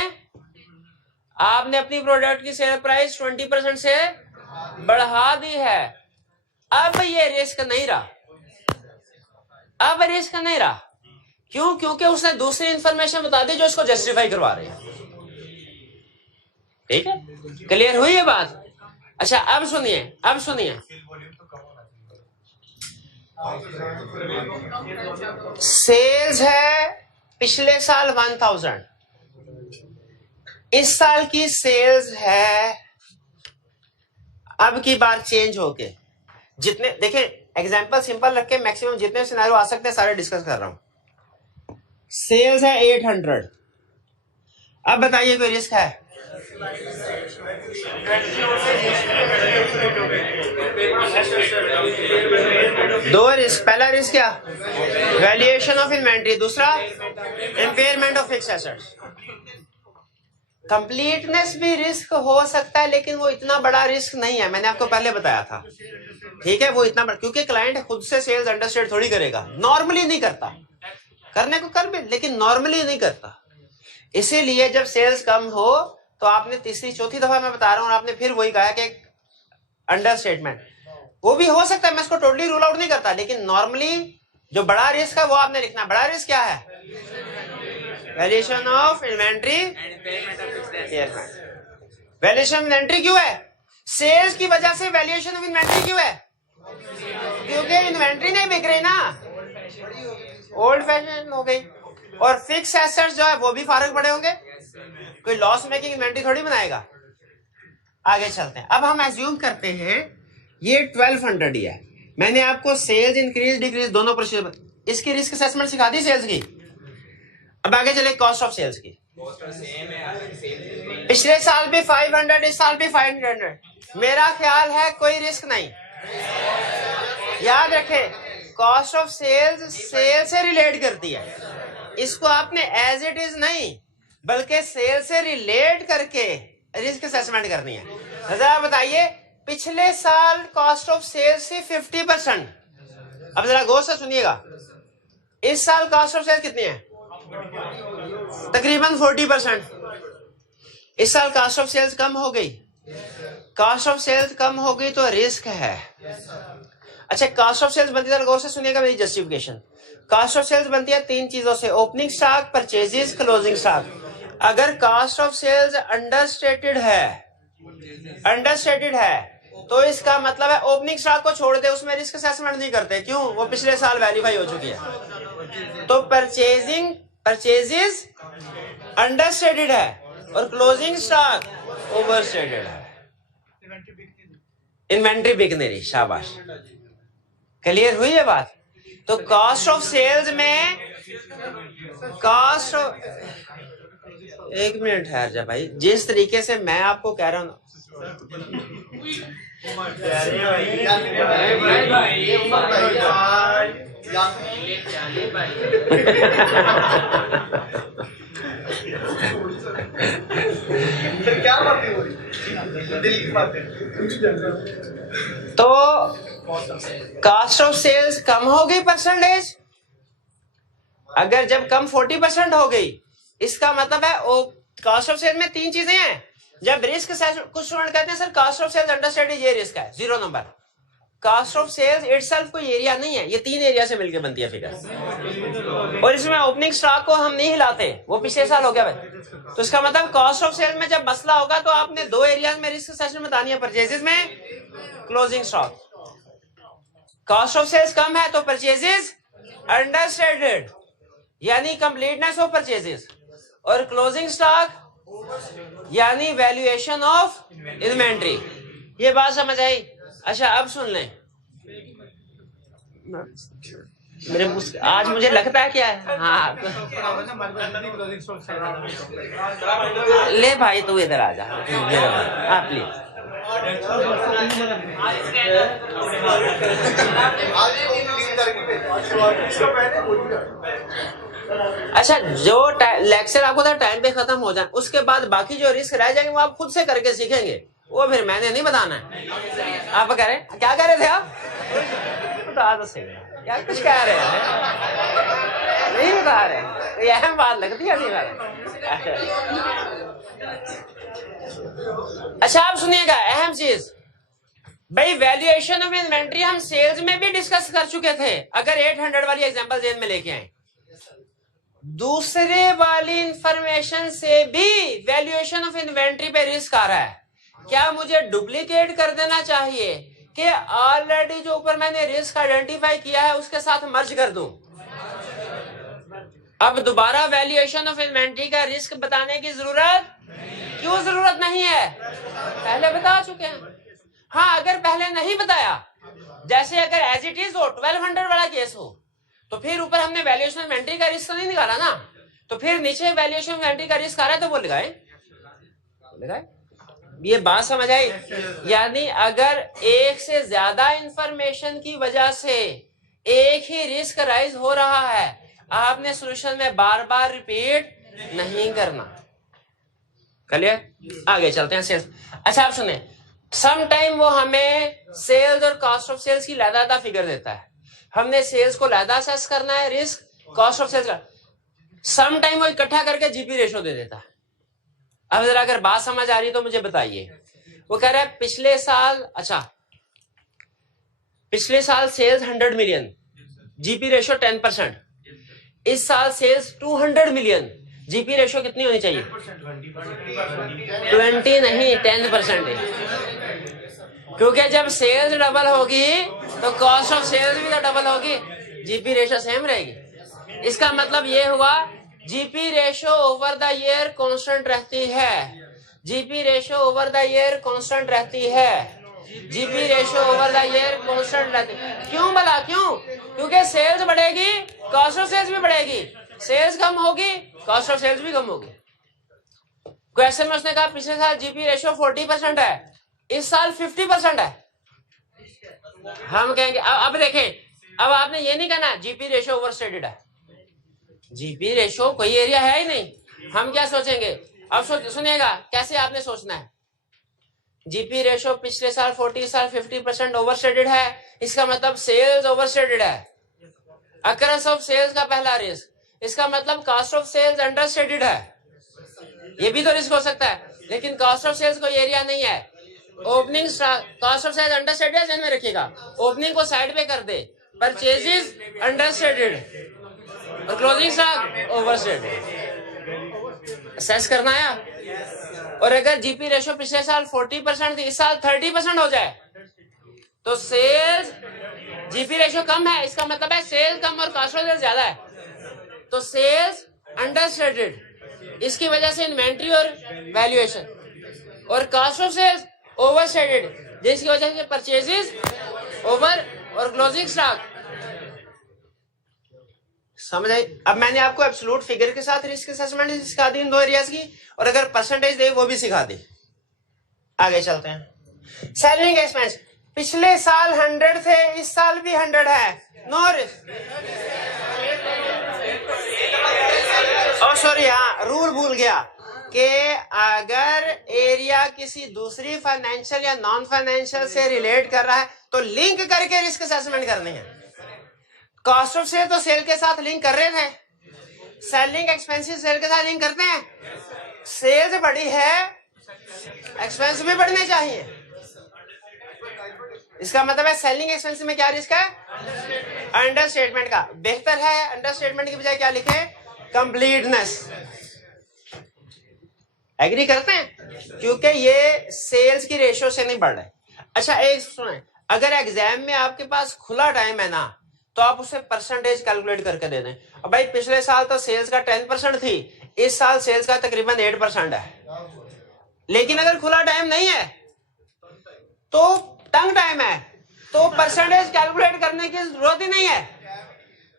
आपने अपनी प्रोडक्ट की सेल प्राइस 20% से बढ़ा दी है। अब ये रिस्क नहीं रहा, अब रिस्क नहीं रहा। क्यों? क्योंकि उसने दूसरी इंफॉर्मेशन बता दी जो इसको जस्टिफाई करवा रही है। ठीक है, क्लियर हुई ये बात? अच्छा, अब सुनिए, अब सुनिए, सेल्स है पिछले साल 1000, इस साल की सेल्स है अब की बार चेंज होके जितने, देखिए एग्जांपल सिंपल रख के मैक्सिमम जितने सिनेरियो आ सकते हैं सारे डिस्कस कर रहा हूं। सेल्स है 800, अब बताइए कोई रिस्क है? दो रिस्क। पहला रिस्क क्या? वैल्यूएशन ऑफ इन्वेंट्री, दूसरा impairment of fixed assets. Completeness भी रिस्क हो सकता है लेकिन वो इतना बड़ा रिस्क नहीं है, मैंने आपको पहले बताया था। ठीक है, वो इतना बड़ा, क्योंकि क्लाइंट खुद से सेल्स अंडरस्टैंड थोड़ी करेगा, नॉर्मली नहीं करता, करने को कर भी लेकिन नॉर्मली नहीं करता। इसीलिए जब सेल्स कम हो तो आपने तीसरी चौथी दफा मैं बता रहा हूं और आपने फिर वही कहा कि अंडरस्टेटमेंट, वो भी हो सकता है, मैं इसको टोटली रूल आउट नहीं करता, लेकिन नॉर्मली जो बड़ा रिस्क है वो आपने लिखना। बड़ा रिस्क क्या है? Valuation of inventory, valuation of inventory क्यों है? सेल्स की वजह से वैल्यूएशन ऑफ इन्वेंट्री क्यों है? क्योंकि इन्वेंट्री नहीं बिक रही ना, ओल्ड फैशन हो गई। और फिक्स एसेट्स जो है वो भी फारग पड़े होंगे, कोई लॉस मेकिंग इन्वेंट्री थोड़ी बनाएगा। आगे चलते हैं। अब हम एज्यूम करते हैं ये 1200 ही है, मैंने आपको सेल्स इंक्रीज डिक्रीज दोनों प्रोसीजर, इसकी रिस्क असेसमेंट सिखा दी सेल्स की। अब आगे चले कॉस्ट ऑफ सेल्स की। पिछले साल भी 500, इस साल भी 500, मेरा ख्याल है कोई रिस्क नहीं। याद रखें, कॉस्ट ऑफ सेल्स सेल से रिलेट करती है, इसको आपने एज इट इज नहीं बल्कि सेल से रिलेट करके रिस्क असेसमेंट करनी है। जरा बताइए, पिछले साल कॉस्ट ऑफ सेल्स थी 50%, अब जरा गौर से सुनिएगा, इस साल कॉस्ट ऑफ सेल्स कितनी है? तकरीबन 40%। इस साल कॉस्ट ऑफ सेल्स कम हो गई, कॉस्ट ऑफ सेल्स कम हो गई तो रिस्क है। अच्छा, कॉस्ट ऑफ सेल्स बनती है, गौर से सुनिएगा मेरी जस्टिफिकेशन। कॉस्ट ऑफ सेल्स बनती है तीन चीजों से, opening stock, purchases, closing stock. अगर कॉस्ट ऑफ सेल्स अंडरस्टेटेड है तो इसका मतलब है ओपनिंग स्टॉक को छोड़ दे, उसमें रिस्क असेसमेंट नहीं करते। क्यों? वो पिछले साल वेरीफाई हो चुकी है। तो परचेजेस अंडरस्टेटेड है और क्लोजिंग स्टॉक ओवरस्टेटेड है, इन्वेंट्री बिक नहीं रही। शाबाश, क्लियर हुई है बात? तो कॉस्ट ऑफ सेल्स में कॉस्ट ऑफ, एक मिनट ठहर जा भाई, जिस तरीके से मैं आपको कह रहा हूं ना, तो कॉस्ट ऑफ सेल्स कम हो गई परसेंटेज, अगर जब कम 40% हो गई, इसका मतलब है कॉस्ट ऑफ सेल्स में तीन चीजें हैं। जब रिस्क, कुछ स्टूडेंट कहते हैं sir cost of sales understand ये रिस्क है, 0 number. Cost of sales itself कोई एरिया नहीं है, ये तीन एरिया से मिलकर बनती है फिगर। और इसमें ओपनिंग स्टॉक को हम नहीं हिलाते, वो पिछले साल हो गया भाई। तो इसका मतलब कॉस्ट ऑफ सेल्स में जब मसला होगा तो आपने दो एरियाज में रिस्क सेशन बतानी है, परचेजेस में, closing stock. Cost of sales कम है तो परचेजेस अंडरस्टैंडेड यानी कंप्लीटनेस ऑफ परचेजेस, और क्लोजिंग स्टॉक यानी वैल्यूएशन ऑफ इन्वेंट्री। ये बात समझ आई? अच्छा अब सुन लें, मेरे आज मुझे लगता है क्या है, हाँ ले भाई तू इधर आ जा, आप प्लीज। अच्छा, जो लेक्चर आपको था टाइम पे खत्म हो जाए, उसके बाद बाकी जो रिस्क रह जाएंगे वो आप खुद से करके सीखेंगे, वो फिर मैंने नहीं बताना है। आप कह रहे क्या कह रहे थे आप? बता दो सही, क्या कुछ कह रहे हैं? नहीं बता रहे, ये अहम बात लगती है नहीं। अच्छा आप सुनिएगा, अहम चीज भाई, वैल्यूएशन ऑफ इन्वेंट्री हम सेल्स में भी डिस्कस कर चुके थे। अगर 800 वाली एग्जांपल जेन में लेके आए, दूसरे वाली इंफॉर्मेशन से भी वैल्यूएशन ऑफ इन्वेंट्री पे रिस्क आ रहा है। क्या मुझे डुप्लीकेट कर देना चाहिए कि ऑलरेडी जो ऊपर मैंने रिस्क आइडेंटिफाई किया है उसके साथ मर्ज कर दूं? अब दोबारा वैल्यूएशन ऑफ इन्वेंट्री का रिस्क बताने की जरूरत क्यों जरूरत नहीं है? पहले बता चुके हैं। हाँ, अगर पहले नहीं बताया, जैसे अगर एज इट इज हो 1200 वाला केस हो, तो फिर ऊपर हमने वैल्यूएशन ऑफ इन्वेंट्री का रिस्क नहीं निकाला ना, तो फिर नीचे वैल्यूएशन ऑफ इन्वेंट्री का रिस्क आ रहा है तो वो लगाए। ये बात समझ आई? यानी अगर एक से ज्यादा इंफॉर्मेशन की वजह से एक ही रिस्क राइज हो रहा है, आपने सॉल्यूशन में बार बार रिपीट नहीं करना। क्लियर? आगे चलते हैं सेल्स। अच्छा आप सुने, सम टाइम वो हमें सेल्स और कॉस्ट ऑफ सेल्स की लैदा फिगर देता है, हमने सेल्स को लैदा असेस करना है, रिस्क कॉस्ट ऑफ सेल्स का। सम टाइम वो इकट्ठा करके जीपी रेशो दे देता है। अब जरा अगर बात समझ आ रही तो मुझे बताइए। वो कह रहा है पिछले साल, अच्छा पिछले साल सेल्स 100 मिलियन, जीपी रेशो 10%। इस साल सेल्स 200 मिलियन, जीपी रेशो कितनी होनी चाहिए? 20 नहीं, 10% है। क्योंकि जब सेल्स डबल होगी तो कॉस्ट ऑफ सेल्स भी तो डबल होगी, जीपी रेशो सेम रहेगी। इसका मतलब ये हुआ GP ratio over the year constant रहती है, GP ratio over the year constant रहती है, GP ratio over the year constant रहती है। क्यों भला? क्यों? क्योंकि सेल्स बढ़ेगी, कॉस्ट ऑफ सेल्स भी बढ़ेगी, सेल्स कम होगी, कॉस्ट ऑफ सेल्स भी कम होगी। क्वेश्चन में उसने कहा पिछले साल जीपी रेशो 40% है, इस साल 50% है। हम कहेंगे अब देखें, अब आपने ये नहीं कहना जीपी रेशो ओवरस्टेटेड है, जीपी रेशो कोई एरिया है ही नहीं। हम क्या सोचेंगे? अब सुनिएगा कैसे आपने सोचना है। जीपी रेशो पिछले साल 40, इस साल 50% ओवरस्टेटेड है, इसका मतलब सेल्स ओवरस्टेटेड है। अक्रस ऑफ सेल्स का पहला रिस्क, इसका मतलब कॉस्ट ऑफ सेल्स अंडरस्टेटेड है। ये भी तो रिस्क हो सकता है, लेकिन कॉस्ट ऑफ सेल्स कोई एरिया नहीं है। Opening cost of sales understated है, ध्यान में रखिएगा। ओपनिंग को साइड पे कर दे, परचेजेस अंडरस्टेटेड और क्लोजिंग स्टॉक ओवरस्टेटेड। असेस करना है। और अगर जीपी रेशो पिछले साल 40% थी, इस साल 30% हो जाए, तो सेल्स, जीपी रेशो कम है, इसका मतलब है सेल्स कम और कॉस्ट ऑफ सेल्स ज्यादा है, तो सेल्स अंडरस्टेटेड, इसकी वजह से इन्वेंट्री और वैल्यूएशन, और कॉस्ट ऑफ सेल्स ओवरस्टेटेड, जिसकी वजह से परचेजेस ओवर और क्लोजिंग स्टॉक। समझ आई? अब मैंने आपको एब्सोल्यूट फिगर के साथ रिस्क असेसमेंट सिखा दी इन दो एरियाज की, और अगर परसेंटेज दे वो भी सिखा दी। आगे चलते हैं। सेलिंग एक्सपेंस, पिछले साल 100 थे, इस साल भी 100 है, नो रिस्क। ओ सॉरी, हाँ रूल भूल गया कि अगर एरिया किसी दूसरी फाइनेंशियल या नॉन फाइनेंशियल से रिलेट कर रहा है तो लिंक करके रिस्क असेसमेंट करनी है। कॉस्ट ऑफ सेल तो सेल के साथ लिंक कर रहे थे, सेलिंग एक्सपेंसेस सेल के साथ लिंक करते हैं। सेल्स बढ़ी है, एक्सपेंस भी बढ़ने चाहिए। इसका मतलब है सेलिंग एक्सपेंस में क्या रिस्क है? अंडरस्टेटमेंट का। बेहतर है अंडरस्टेटमेंट की बजाय क्या लिखे? कंप्लीटनेस। एग्री करते हैं? क्योंकि ये सेल्स की रेशियो से नहीं बढ़ रहे। अच्छा एक सुने, अगर एग्जाम में आपके पास खुला टाइम है ना तो आप उसे परसेंटेज कैलकुलेट करके दे दें। अब भाई पिछले साल तो सेल्स का 10% थी, इस साल सेल्स का तकरीबन 8% है। लेकिन अगर खुला टाइम नहीं है तो तंग टाइम है तो परसेंटेज कैलकुलेट करने की जरूरत ही नहीं है।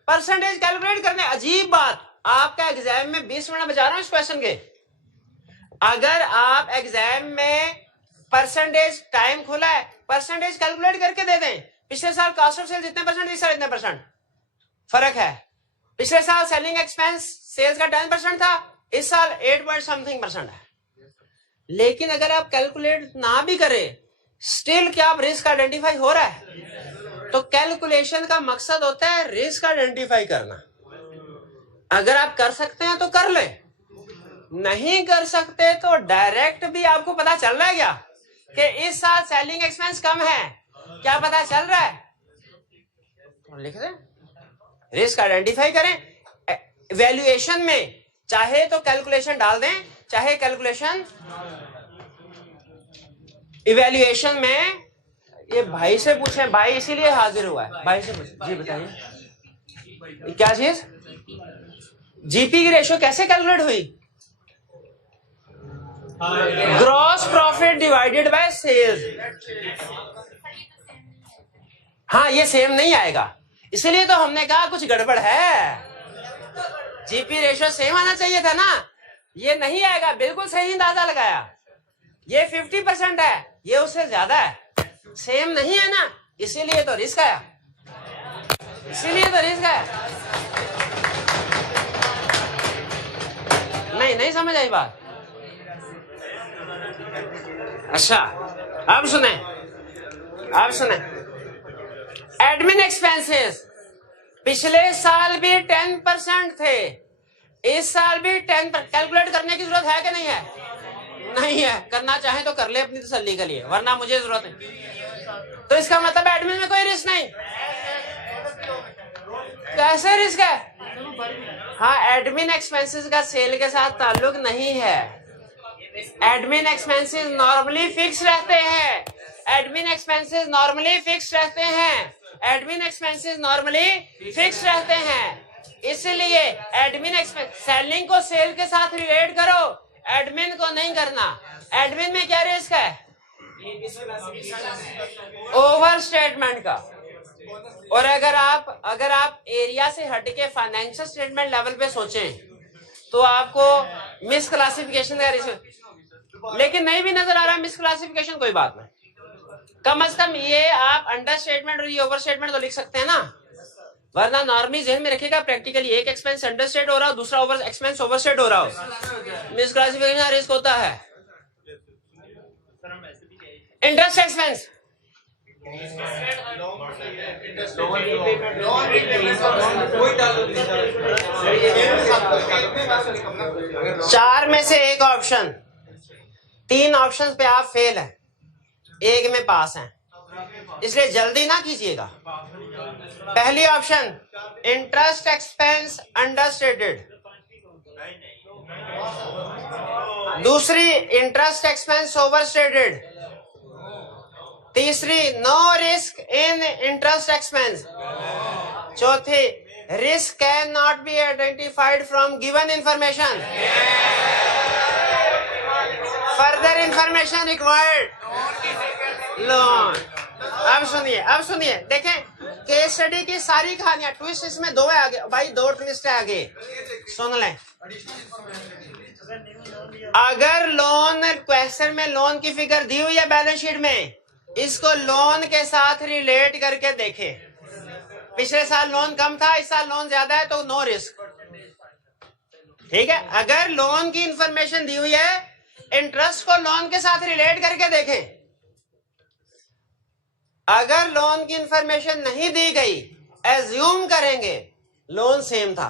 परसेंटेज कैलकुलेट करने, अजीब बात, आपका एग्जाम में 20 मिनट बचा रहा हूं इस क्वेश्चन के। अगर आप एग्जाम में परसेंटेज टाइम खुला है, परसेंटेज कैलकुलेट करके दे दें। पिछले साल कॉस्ट ऑफ सेल्स इतने परसेंट, इस साल इतने परसेंट फर्क है। पिछले साल सेलिंग एक्सपेंस सेल्स का 10% था, इस साल 8% है। लेकिन अगर आप कैलकुलेट ना भी करें, स्टिल क्या आप रिस्क आइडेंटिफाई हो रहा है? तो कैलकुलेशन का मकसद होता है रिस्क आइडेंटिफाई करना। अगर आप कर सकते हैं तो कर ले, नहीं कर सकते तो डायरेक्ट भी आपको पता चल रहा है क्या कि इस साल सेलिंग एक्सपेंस कम है, क्या पता चल रहा है? तो लिख दें, रिस्क आइडेंटिफाई करें। वैल्यूएशन में चाहे तो कैलकुलेशन डाल दें, चाहे कैलकुलेशन। इवैल्यूएशन में ये भाई से पूछें, भाई इसीलिए हाजिर हुआ है, भाई से पूछें। जी बताइए क्या चीज? जीपी की रेशियो कैसे कैलकुलेट हुई? Gross profit divided by sales. हाँ ये सेम नहीं आएगा, इसलिए तो हमने कहा कुछ गड़बड़ है। जीपी रेशियो सेम आना चाहिए था ना, ये नहीं आएगा। बिल्कुल सही अंदाजा लगाया, ये 50% है, ये उससे ज्यादा है, सेम नहीं है ना, इसीलिए तो रिस्क आया, इसीलिए तो रिस्क आया। नहीं समझ आई बात? अच्छा अब सुने, एडमिन एक्सपेंसेस पिछले साल भी 10% थे, इस साल भी 10%। कैलकुलेट करने की जरूरत है कि नहीं है? नहीं है। करना चाहे तो कर ले अपनी तसल्ली के लिए, वरना मुझे जरूरत है। तो इसका मतलब एडमिन में कोई रिस्क नहीं। कैसे रिस्क है? हाँ, एडमिन एक्सपेंसेस का सेल के साथ ताल्लुक नहीं है। एडमिन एक्सपेंसेस नॉर्मली फिक्स रहते हैं, एडमिन एक्सपेंसेस नॉर्मली फिक्स रहते हैं, एडमिन एक्सपेंसेस नॉर्मली फिक्स रहते हैं। इसलिए एडमिन एक्सपेंस, सेलिंग को सेल के साथ रिलेट करो, एडमिन को नहीं करना। एडमिन में क्या रिस्क है? ओवर स्टेटमेंट का। और अगर आप एरिया से हटके फाइनेंशियल स्टेटमेंट लेवल पे सोचें तो आपको मिस क्लासिफिकेशन का रिस्क, लेकिन नहीं भी नजर आ रहा मिस क्लासिफिकेशन, कोई बात नहीं। कम से कम ये आप अंडर स्टेटमेंट और ये ओवर स्टेटमेंट तो लिख सकते हैं ना, वरना नॉर्मली जहन में रखेगा प्रैक्टिकली एक एक्सपेंस अंडर स्टेट हो रहा हो, दूसरा ओवर एक्सपेंस ओवर स्टेट हो रहा हो, मिस क्लासिफिकेशन का रिस्क होता है। इंटरेस्ट एक्सपेंस, चार में से एक ऑप्शन, 3 ऑप्शन पे आप फेल हैं, एक में पास हैं, इसलिए जल्दी ना कीजिएगा। पहली ऑप्शन इंटरेस्ट एक्सपेंस अंडरस्टेटेड, दूसरी इंटरेस्ट एक्सपेंस ओवरस्टेटेड, तीसरी no risk in interest expense, चौथी risk can not be identified from given information, further information required loan. अब सुनिए देखें, केस स्टडी की सारी कहानियां, ट्विस्ट इसमें 2 है आगे भाई, 2 ट्विस्ट है आगे, सुन लें। अगर लोन क्वेश्चन में लोन की फिगर दी हुई है बैलेंस शीट में, इसको लोन के साथ रिलेट करके देखें। पिछले साल लोन कम था, इस साल लोन ज्यादा है, तो नो रिस्क। ठीक है, अगर लोन की इंफॉर्मेशन दी हुई है, इंटरेस्ट को लोन के साथ रिलेट करके देखें। अगर लोन की इंफॉर्मेशन नहीं दी गई, एज्यूम करेंगे लोन सेम था।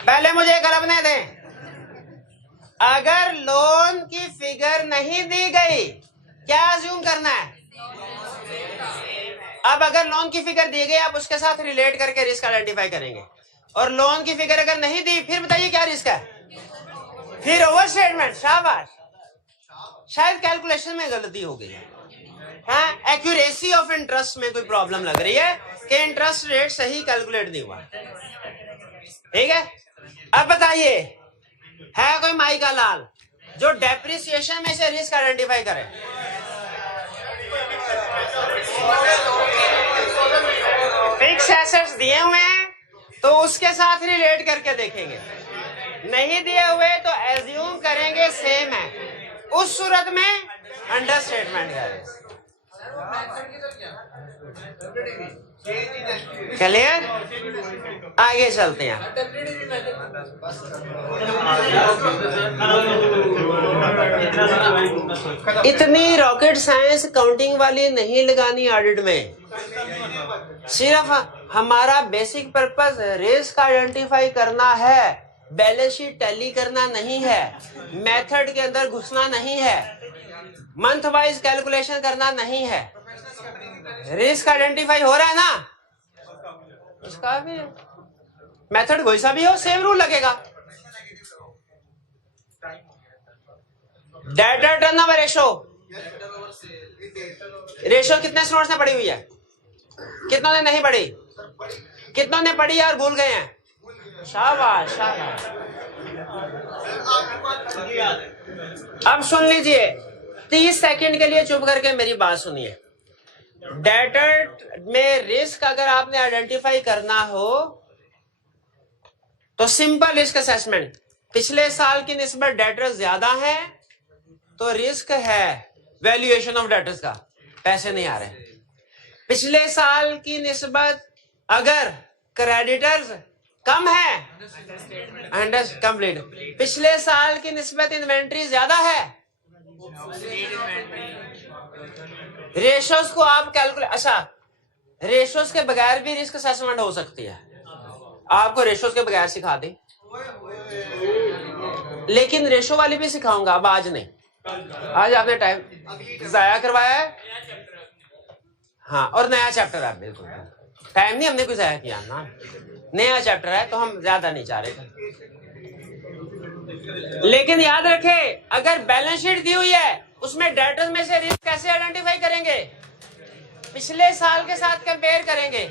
पहले मुझे कल्पने दें, अगर लोन की फिगर नहीं दी गई, क्या एज्यूम करना है? अब अगर लोन की फिगर दी गई, आप उसके साथ रिलेट करके रिस्क आइडेंटिफाई करेंगे। और लोन की फिगर अगर नहीं दी, फिर बताइए क्या रिस्क है? फिर ओवर स्टेटमेंट। शाबाश, शायद कैलकुलेशन में गलती हो गई है, एक्यूरेसी ऑफ इंटरेस्ट में कोई प्रॉब्लम लग रही है कि इंटरेस्ट रेट सही कैलकुलेट नहीं हुआ। ठीक है, अब बताइए, है कोई माई का लाल जो डेप्रिसिएशन में से रिस्क आइडेंटिफाई करे? फिक्स एसेट्स दिए हुए हैं तो उसके साथ रिलेट करके देखेंगे, नहीं दिए हुए तो एज्यूम करेंगे सेम है, उस सूरत में अंडरस्टेटमेंट करें। क्लियर? आगे चलते हैं। इतनी रॉकेट साइंस काउंटिंग वाली नहीं लगानी ऑडिट में, सिर्फ हमारा बेसिक पर्पस रिस्क आइडेंटिफाई करना है, बैलेंस शीट टैली करना नहीं है, मेथड के अंदर घुसना नहीं है, मंथ वाइज कैलकुलेशन करना नहीं है। रिस्क आइडेंटिफाई हो रहा है ना, उसका भी मेथड कोई सा भी हो, सेम रूल लगेगा। डेटर टर्नओवर रेशो, रेशो कितने स्टूडेंट्स ने पढ़ी हुई है? कितनों ने नहीं पढ़ी? कितनों ने पढ़ी और भूल गए हैं? शाबाश शाबाश। अब सुन लीजिए, 30 सेकंड के लिए चुप करके मेरी बात सुनिए। डेटर में रिस्क अगर आपने आइडेंटिफाई करना हो तो सिंपल रिस्क असेसमेंट, पिछले साल की निस्बत डेटर्स ज्यादा है तो रिस्क है वैल्यूएशन ऑफ डेटर्स का, पैसे नहीं आ रहे। पिछले साल की निस्बत अगर क्रेडिटर्स कम है, कंप्लीट। पिछले साल की निस्बत इन्वेंट्री ज्यादा है, रेशोस को आप कैलकुलेट, अच्छा रेशोस के बगैर भी रिस्क असेसमेंट हो सकती है, आपको रेशोस के बगैर सिखा दें, लेकिन रेशो वाली भी सिखाऊंगा, अब आज नहीं। आज आपने टाइम जाया करवाया है, हाँ, और नया चैप्टर है, बिल्कुल टाइम नहीं हमने कुछ जाया किया ना, नया चैप्टर है तो हम ज्यादा नहीं चाह रहे थे। लेकिन याद रखें, अगर बैलेंस शीट दी हुई है उसमें डेटर्स में से रिस्क कैसे आइडेंटिफाई करेंगे? पिछले साल के साथ कंपेयर करेंगे।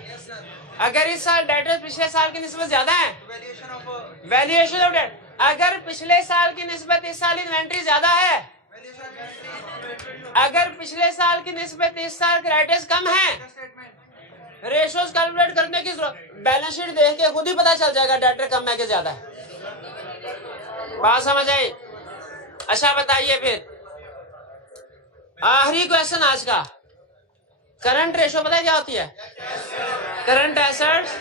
अगर इस साल डेटर्स पिछले साल की निस्बत ज्यादा है, वैल्यूएशन ऑफ डेट। अगर पिछले साल की निस्बत इस साल इन्वेंट्री ज्यादा है, अगर पिछले साल की निस्बत इस साल क्रेडिटर्स कम है, रेशोस कैलकुलेट करने की जरूरत, बैलेंस शीट देख के खुद ही पता चल जाएगा डेटर कम है कि ज्यादा है। बात समझ आई? अच्छा बताइए फिर आखिरी क्वेश्चन आज का, करंट रेशो पता है क्या होती है? करंट एसेट्स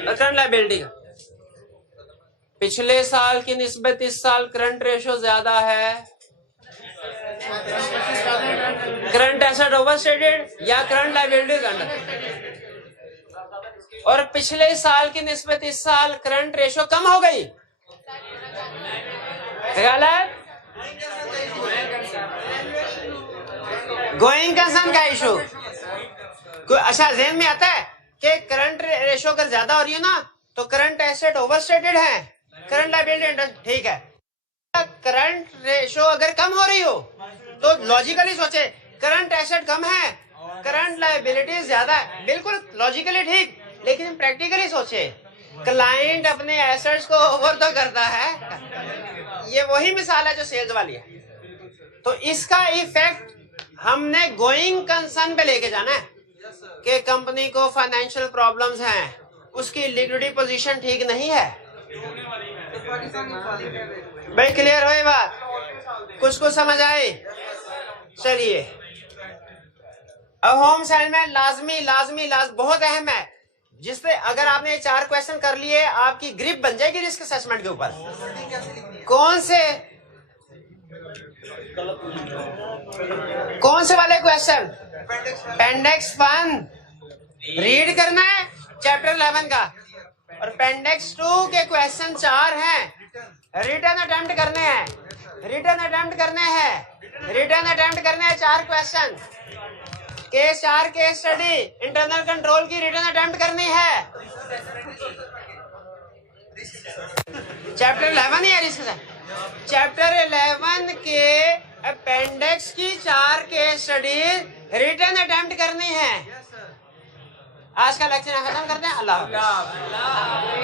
और करंट लायबिलिटी का। पिछले साल की निस्बत इस साल करंट रेशो ज्यादा है, करंट एसेट ओवरस्टेटेड या करंट लायबिलिटी अंडर, और पिछले साल की निस्बत इस साल करंट रेशो कम हो गई, गलत। गोइंग कंसर्न का इशू, अच्छा जेहन में आता है कि करंट रेशो अगर ज्यादा हो रही है ना तो करंट एसेट ओवरस्टेटेड है, करंट लायबिलिटी, ठीक है। करंट रेशो अगर कम हो रही हो तो लॉजिकली सोचे करंट एसेट कम है, करंट लायबिलिटी ज्यादा है, बिल्कुल लॉजिकली ठीक, लेकिन प्रैक्टिकली सोचे क्लाइंट अपने एसेट्स को ओवर तो करता है, ये वही मिसाल है जो सेल्स वाली है। तो इसका इफेक्ट हमने गोइंग कंसर्न पे लेके जाना है कि कंपनी को फाइनेंशियल प्रॉब्लम्स हैं, उसकी लिक्विडिटी पोजीशन ठीक नहीं है। भाई क्लियर हो ये बात? कुछ कुछ समझ आए? चलिए, अब होम सेटलमेंट लाजमी बहुत अहम है। जिससे अगर आपने ये 4 क्वेश्चन कर लिए आपकी ग्रिप बन जाएगी रिस्क असेसमेंट के ऊपर। कौन से वाले क्वेश्चन? अपेंडिक्स 1 रीड करना है चैप्टर 11 का, और अपेंडिक्स 2 के क्वेश्चन 4 हैं, रिटर्न अटेम्प्ट करने हैं, रिटर्न अटेम्प्ट करने हैं, रिटर्न अटेम्प्ट करने हैं 4 question. Case 4 case study internal control की रिटर्न अटेम्प्ट करनी है। चैप्टर 11 ही है इसका। चैप्टर 11 के अपेंडिक्स की 4 केस स्टडी रिटर्न अटेम्प्ट करनी है। आज का लेक्चर खत्म करते हैं। अल्लाह हाफ़िज़।